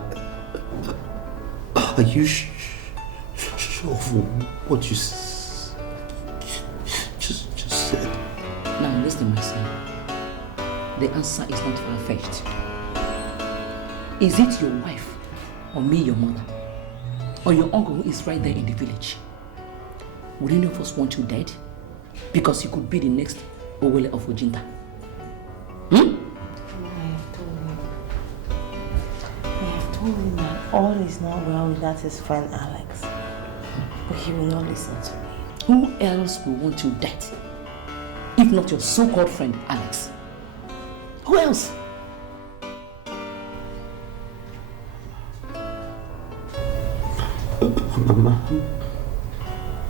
are you sure of what you just said? Now listen, my son. The answer is not far-fetched. Is it your wife or me, your mother? Or your uncle who is right there in the village? Would any of us want you dead? Because you could be the next Owele of Ojinta. I have told him that all is not well with that his friend Alex. But he will not listen to me. Who else will want you dead? If not your so-called friend Alex? Who else? Mama,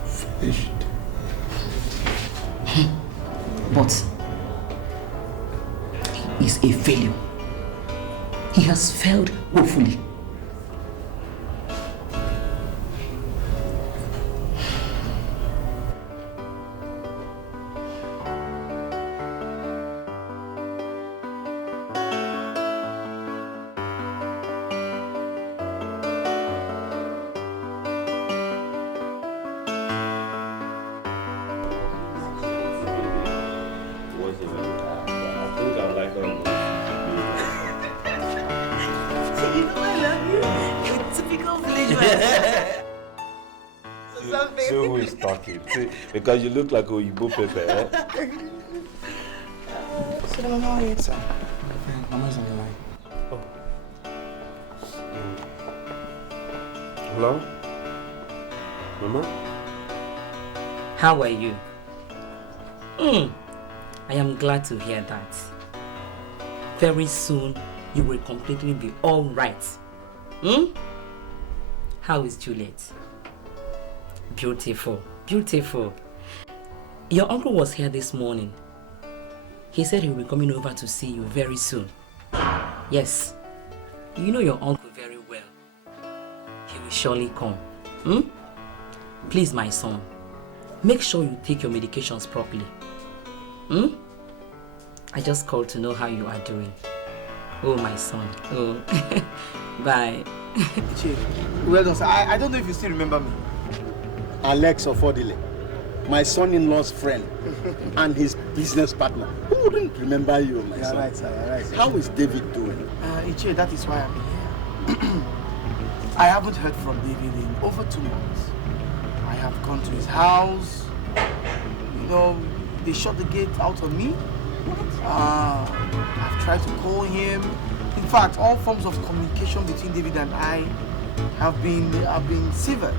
finished. But he is a failure. He has failed woefully. So who is talking? See, because you look like Oyibo Pepe, eh? So Mama, it's Mama's on the line. Hello? Mama? How are you? I am glad to hear that. Very soon, you will completely be all right. How is Juliet? Beautiful, beautiful. Your uncle was here this morning. He said he will be coming over to see you very soon. Yes, you know your uncle very well. He will surely come. Please, my son, make sure you take your medications properly. I just called to know how you are doing. Oh, my son. Oh, bye. Well done, sir. I don't know if you still remember me. Alex Ofodile, my son-in-law's friend and his business partner. Who wouldn't remember you, my son? Right, sir. You're right, sir. How is David doing? Iyke, that is why I'm here. I haven't heard from David in over 2 months. I have gone to his house. You know, they shut the gate out on me. I've tried to call him. In fact, all forms of communication between David and I have been severed.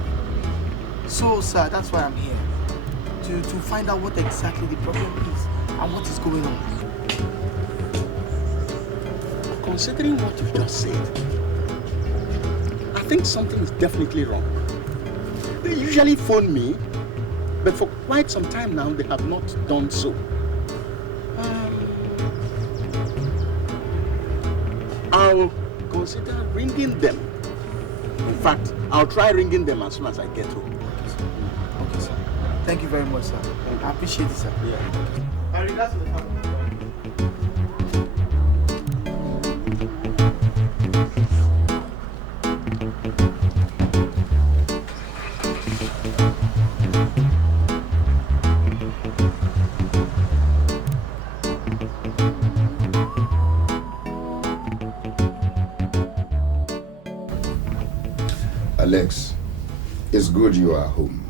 So, sir, that's why I'm here. To find out what exactly the problem is and what is going on. Considering what you've just said, I think something is definitely wrong. They usually phone me, but for quite some time now, they have not done so. I'll consider ringing them. In fact, I'll try ringing them as soon as I get home. Okay, sir. Thank you very much, sir. I appreciate it, sir. Yeah. My regards to the family. Alex, it's good you are home.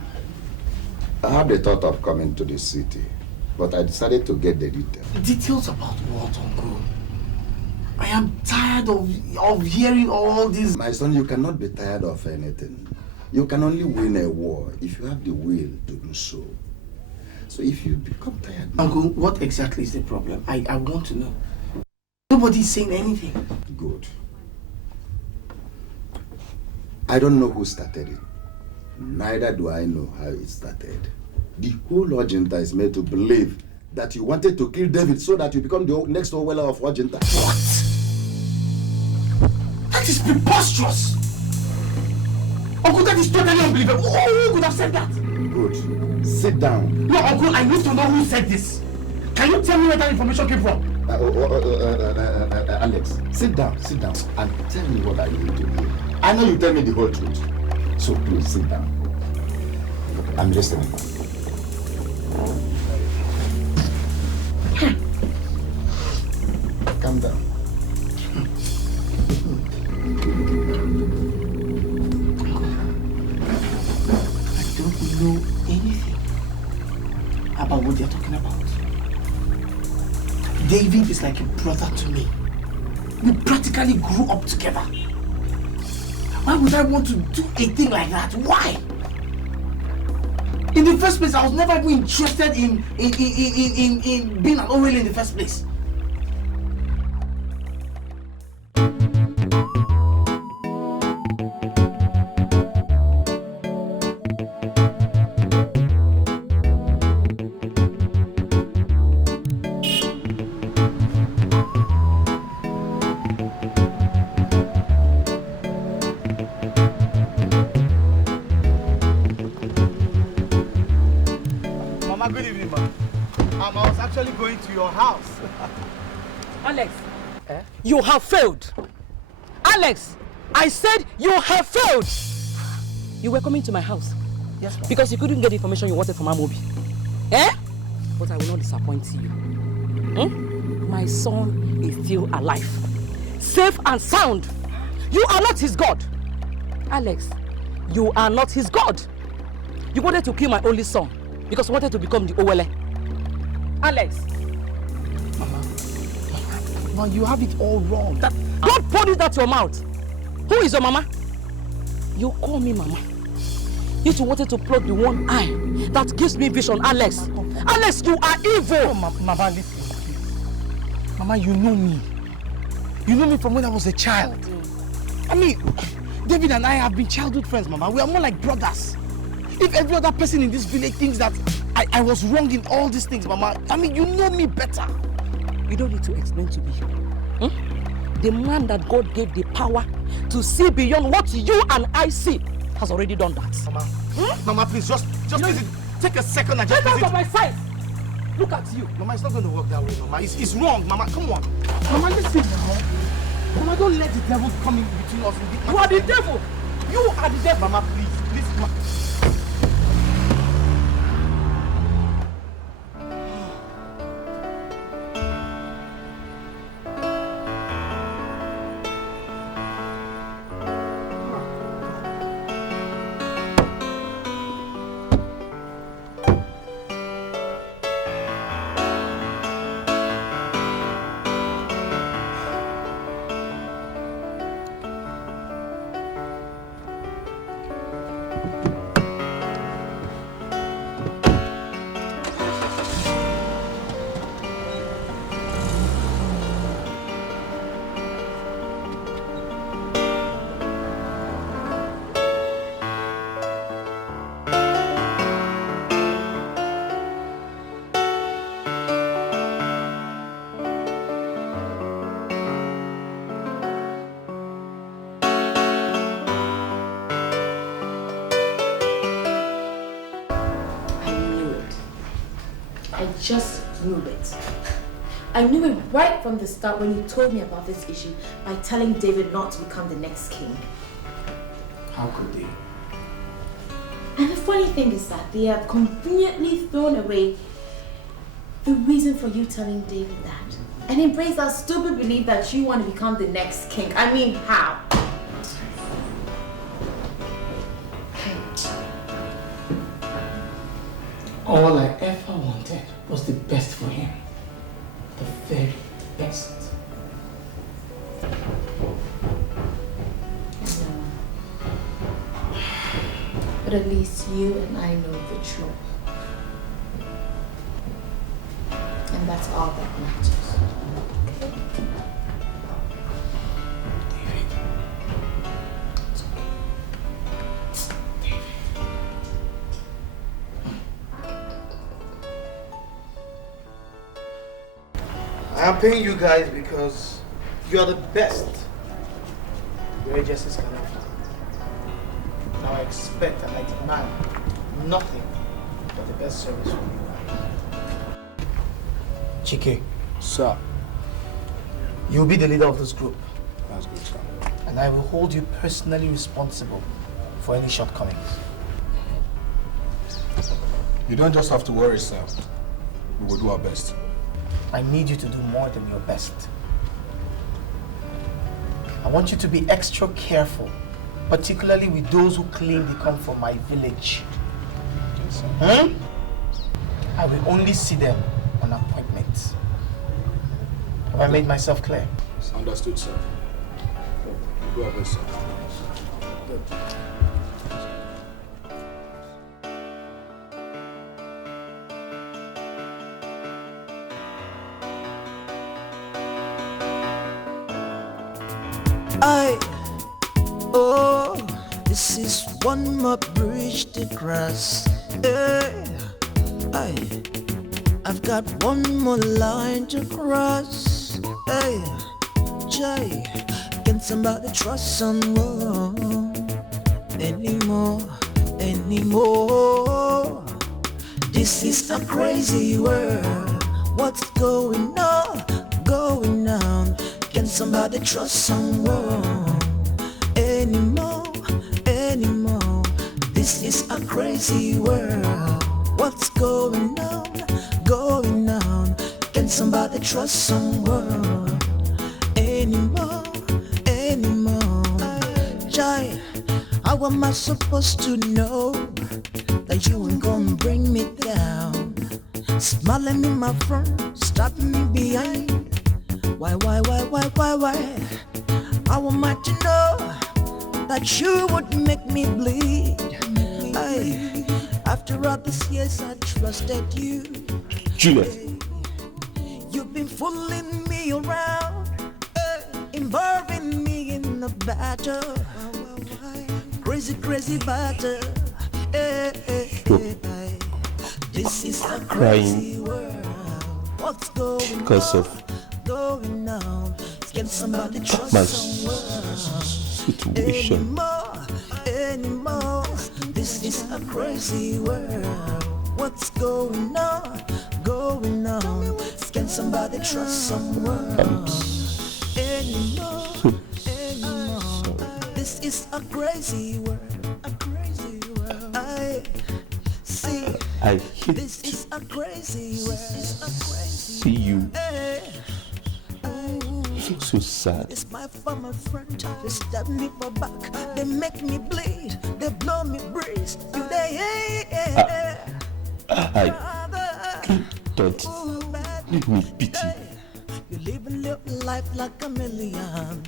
I had the thought of coming to the city, but I decided to get the details. Details about what, Uncle? I am tired of hearing all this. My son, you cannot be tired of anything. You can only win a war if you have the will to do so. So if you become tired... Uncle, what exactly is the problem? I want to know. Nobody's saying anything. Good. I don't know who started it. Neither do I know how it started. The whole Ojinta is made to believe that you wanted to kill David so that you become the next Owella of Ojinta. What? That is preposterous! Uncle, that is totally unbelievable. Who could have said that? Good. Sit down. No, Uncle, I need to know who said this. Can you tell me where that information came from? Alex, sit down, and tell me what I need to do. I know you tell me the whole truth. So please sit down. I'm listening. Calm down. I don't know anything about what they're talking about. David is like a brother to me. We practically grew up together. Why would I want to do a thing like that? Why? In the first place, I was never even interested in being an Owella in the first place. Good evening, ma. I was actually going to your house. Alex, you have failed. Alex, I said you have failed. You were coming to my house. Yes, ma'am. Because you couldn't get the information you wanted from Amobi. But I will not disappoint you. My son is still alive. Safe and sound. You are not his God. Alex, you are not his God. You wanted to kill my only son because you wanted to become the Owella. Alex. Mama, you have it all wrong. Don't put it out your mouth. Who is your mama? You call me Mama. You two wanted to plug the one eye that gives me vision, Alex. Alex, you are evil! Oh, Mama, listen. Mama, you know me. You know me from when I was a child. I mean, David and I have been childhood friends, Mama. We are more like brothers. If every other person in this village thinks that I was wrong in all these things, Mama, I mean, you know me better. You don't need to explain to me. The man that God gave the power to see beyond what you and I see has already done that. Mama, Mama, please, just visit. Take a second and just get visit. out of my sight! Look at you. Mama, it's not going to work that way, Mama. It's wrong, Mama. Come on. Mama, listen now. Mama, don't let the devil come in between us. You are the devil. You are the devil. Mama, please, Mama. I just knew it. I knew it right from the start when you told me about this issue by telling David not to become the next king. How could they? And the funny thing is that they have conveniently thrown away the reason for you telling David that and embrace that stupid belief that you want to become the next king. I mean, how? All I ever wanted was the best for him. The very best. But at least you and I know the truth. And that's all that matters. I'm paying you guys because you are the best your agencies can offer. Now I expect and I demand nothing but the best service from you guys. Chike. Sir. You'll be the leader of this group. That's good, sir. And I will hold you personally responsible for any shortcomings. You don't just have to worry, sir. We will do our best. I need you to do more than your best. I want you to be extra careful, particularly with those who claim they come from my village. Yes, sir. I will only see them on appointments. Have I made myself clear? Understood, sir. We'll do our best, sir. Good. This is one more bridge to cross. I've got one more line to cross. Can somebody trust someone anymore? This is a crazy world. What's going on? Can somebody trust someone anymore? This is a crazy world. What's going on? Can somebody trust someone anymore? Jai, how am I supposed to know that you ain't gonna bring me down? Smiling in my front, stopping me behind. Why? How am I to know that you would make me bleed. After all these years I trusted you. Juliet. You've been fooling me around, involving me in a battle. Crazy, crazy battle. This is a crazy world. What's going because of going on? Can somebody trust my someone situation. anymore? This is a crazy world. What's going on? Going on? Can somebody trust someone anymore? This is a crazy world. A crazy world. I see. I hate this is a crazy world. see you so sad. It's my former friend. They stab me for back. They make me bleed. They blow me breeze. You they I don't need me pity. You live and live life like a million.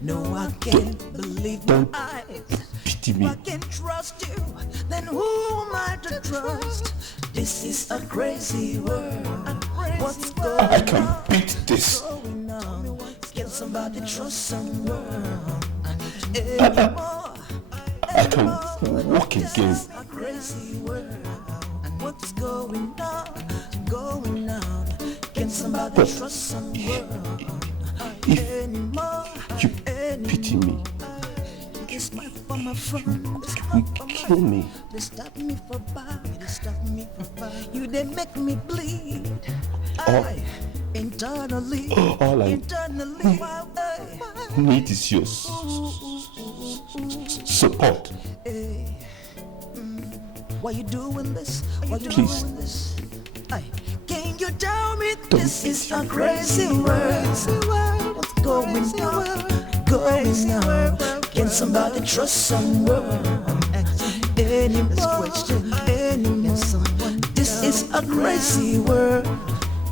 No, I can't believe my eyes. Pity me. If I can't trust you, then who am I to trust? This is a crazy world. What's going on? I can beat this. Can somebody trust someone I can walk again. a crazy world. What's going on? Going on? Can somebody trust someone anymore? You pity me. It's my former friend. You kill me. They stop me for bad. They stop me for bad. You they make me bleed. Internally. All I Internally. need is your support. Why you doing this? Why you Please. doing this? Can you tell me this is a crazy world? What's going on? Going on? Can somebody trust someone anymore? This is a crazy world.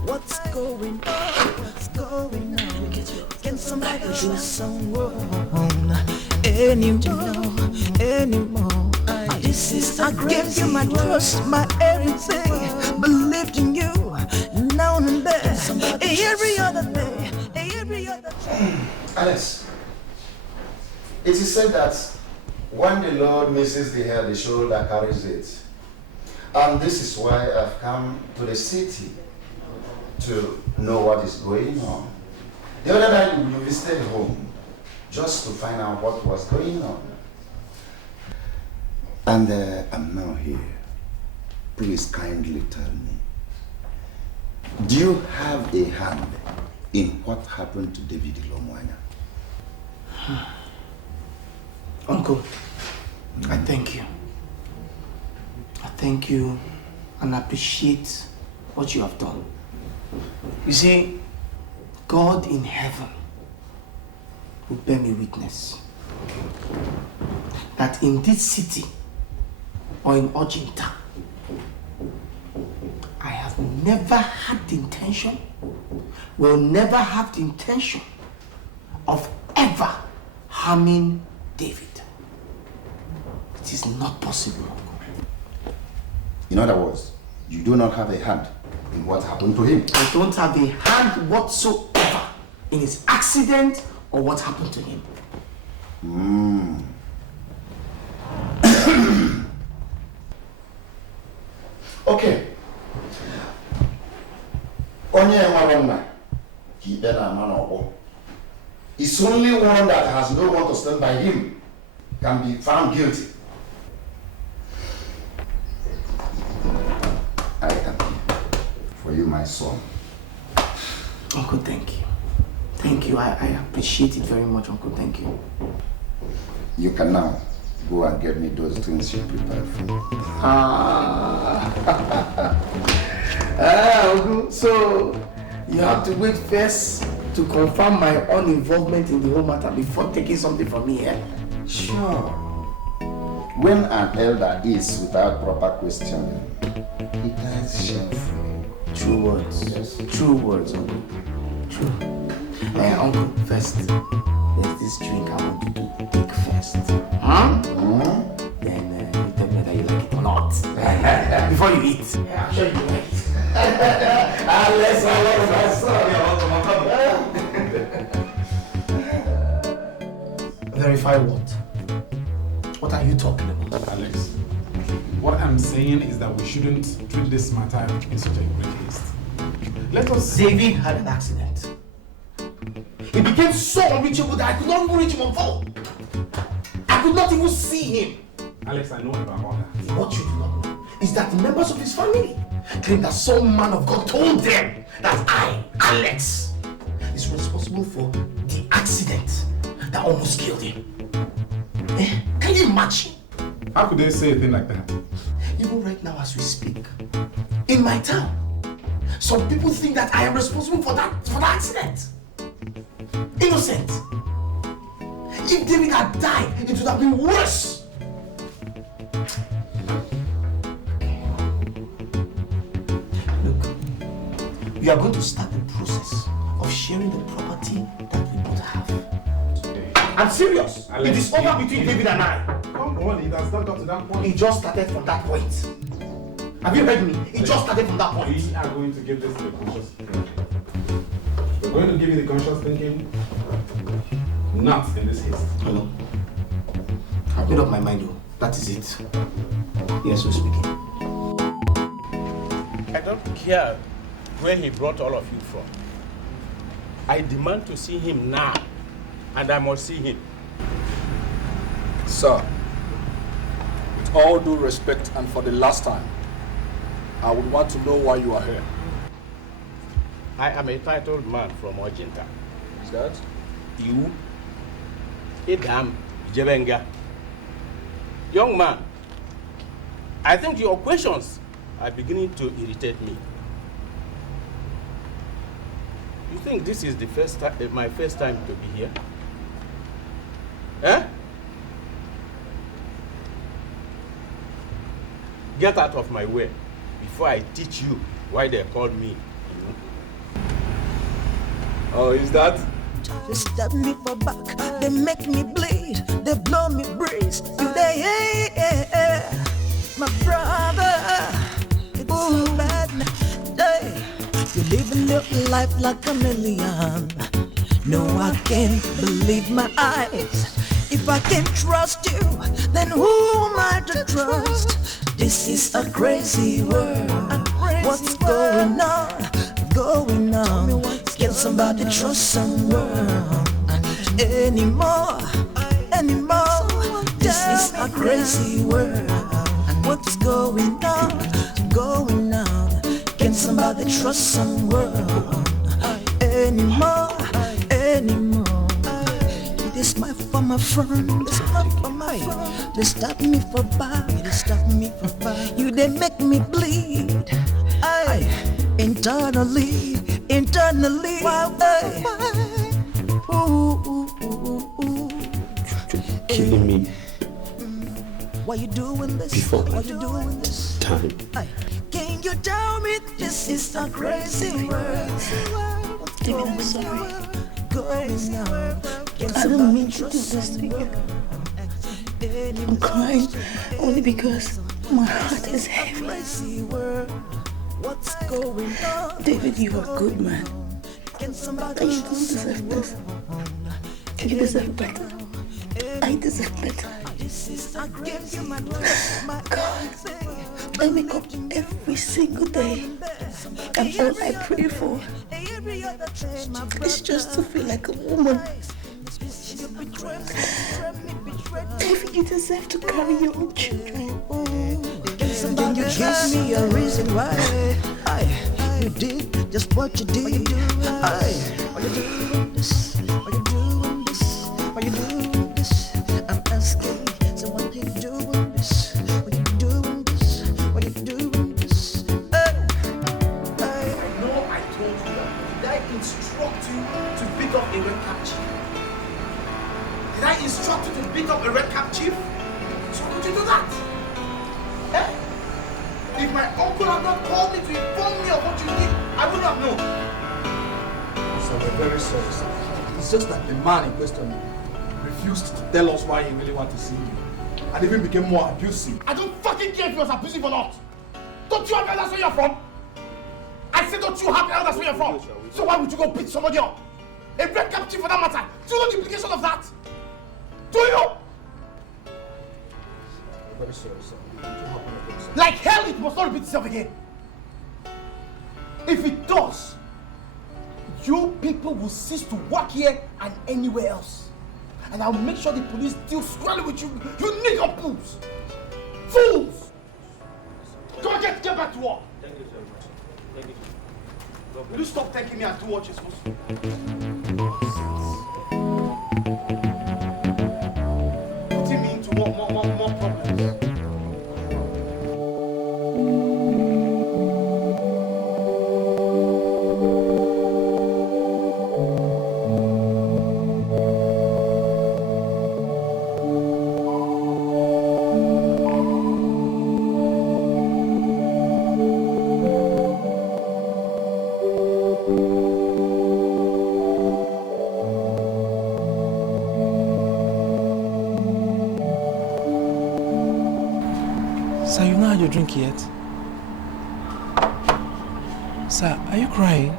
What's going on? What's going on? Can somebody trust someone anymore? This is I give you my trust, my everything. Believed in you, now and then, every other day, every other day. Alex, it is said that when the Lord misses the head, the shoulder carries it. And this is why I've come to the city to know what is going on. The other night we visited home just to find out what was going on. And I'm now here. Please kindly tell me, do you have a hand in what happened to David Ilomwanya? Uncle, I thank you. I thank you and appreciate what you have done. You see, God in heaven will bear me witness that in this city or in Ojinta, I have never had the intention, will never have the intention of ever harming David. It is not possible. In other words, you do not have a hand in what happened to him. I don't have a hand whatsoever in his accident or what happened to him. Okay. Onye Maronna, it's only one that has no one to stand by him can be found guilty. I am here for you, my son. Uncle, thank you. Thank you. I appreciate it very much, Uncle. Thank you. You can now go and get me those things you prepared for me. Uncle, so you have to wait first to confirm my own involvement in the whole matter before taking something from me, eh? Sure. When an elder is without proper questioning, he dies shamefully. True words. Yes. True words, Uncle. True. Uncle, first, there's this drink I want you to take first. Huh? Then you tell me whether you like it or not. Before you eat. Yeah, I'm sure you like it. Let's verify what? What are you talking about? Alex, what I'm saying is that we shouldn't treat this matter in such a great haste. Let us... David had an accident. He became so unreachable that I could not even reach him on phone. I could not even see him. Alex, I know about all that. What you do not know is that the members of his family claim that some man of God told them that I, Alex, is responsible for the accident that almost killed him. Can you imagine? How could they say a thing like that? Even right now as we speak, in my town, some people think that I am responsible for the accident. Innocent. If David had died, it would have been worse. Look, we are going to start the process of sharing the property that we both have. I'm serious. Alex, it is over between David and I. Come on, it has not got to that point. It just started from that point. Have you heard me? It just started from that point. We are going to give this the conscious thinking. We're going to give you the conscious thinking. Not in this haste. Hello. I made up my mind though. That is it. Yes, we're speaking. I don't care where he brought all of you from. I demand to see him now. And I must see him. Sir, with all due respect and for the last time, I would want to know why you are here. I am a titled man from Ojinta. Is that? You? Idam Jebenga. Young man, I think your questions are beginning to irritate me. You think this is the first time, my first time to be here? Eh? Get out of my way before I teach you why they called me. Oh, is that? They stab me for back, they make me bleed, they blow me breeze. Today, my brother, it's so bad now. You're living your life like a million. No, I can't believe my eyes. If I can't trust you, then who am I to trust? This is a crazy world. What's going on? Going on? Can somebody trust someone anymore? This is a crazy world. What's going on? Going on? Can somebody trust someone anymore? This my for my friend, this my for my friend. They stop me for back, You they make me bleed. Internally. Killing me. Why you doing this? Before Why you doing this? Time. Can you tell me this is a crazy world? David, I'm sorry. I don't mean to do this to you. I'm crying only because my heart is heavy. David, you are a good man. But you don't deserve this. You deserve better. I deserve better. God, I wake up every single day, and all I pray for is just to feel like a woman. David, you deserve to carry your own children. Can you give me a reason why you did just what you did? Why you doing this? Why you doing this? Why you doing this? I'm asking, so why you doing this? Why you doing this? Why you doing this? I know I told you that. Did I instruct you to beat up a red cap chief? Did I instruct you to beat up a red cap chief? So could you do that? Eh? If my uncle had not called me to inform me of what you did, I would have known. So we're very sorry, sir. It's just that the man in question refused to tell us why he really wanted to see you. And even became more abusive. I don't fucking care if he was abusive or not. Don't you have elders where you're from? I said, don't you have elders where you're from? So why would you go beat somebody up? A red captive for that matter. Do you know the implication of that? Do you? I'm very sorry, sir. Like hell, it must not repeat itself again. If it does, you people will cease to work here and anywhere else. And I'll make sure the police deal squarely with you, you nigger fools! Fools! Go on, get back to work. Thank you very much. Thank you. Will you stop thanking me and do what you're supposed to do? Putting me into more problems. Sir, you've not had your drink yet. Sir, are you crying?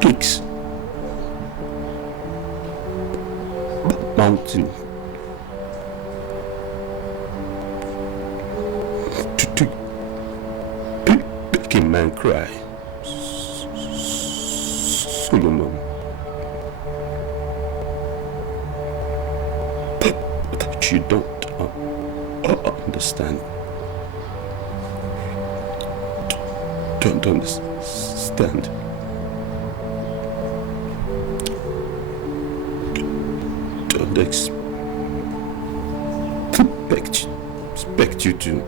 Peaks. Mountain. Making man cry. Solomon. But you don't understand. Don't understand. Don't expect you to.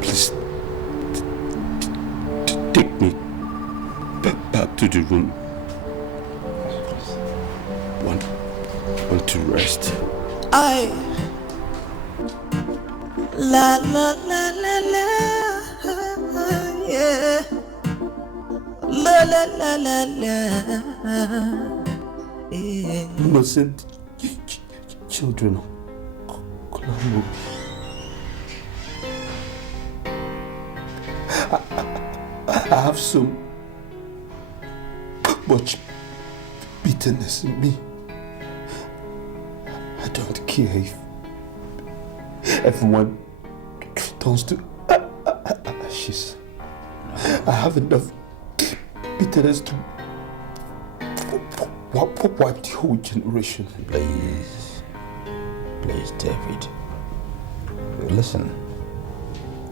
Please take me back to the room. Want to rest. I la la la la la, yeah, la la la la la, yeah. Innocent children of Colombo. I have so much bitterness in me. I don't care if everyone turns to ashes. I have enough bitterness to wipe the whole generation. Please, David. Listen,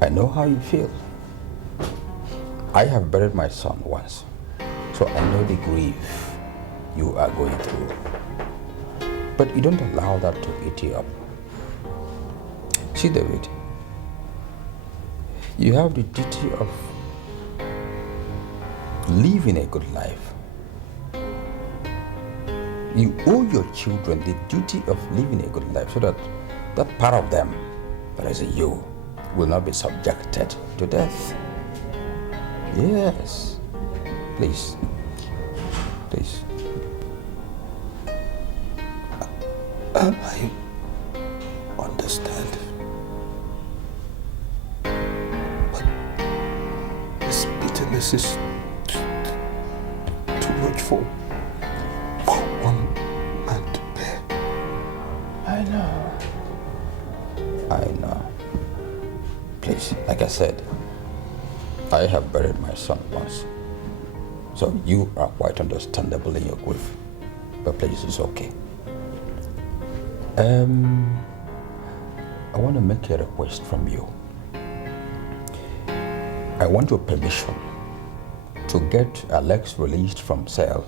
I know how you feel. I have buried my son once, so I know the grief you are going through. But you don't allow that to eat you up. See, David, you have the duty of living a good life. You owe your children the duty of living a good life so that that part of them, that is you, will not be subjected to death. Yes. Please. Please. I understand. But this bitterness is too much for one man to bear. I know. Please, like I said, I have buried my son once. So you are quite understandable in your grief. But please, it's okay. I want to make a request from you. I want your permission to get Alex released from cell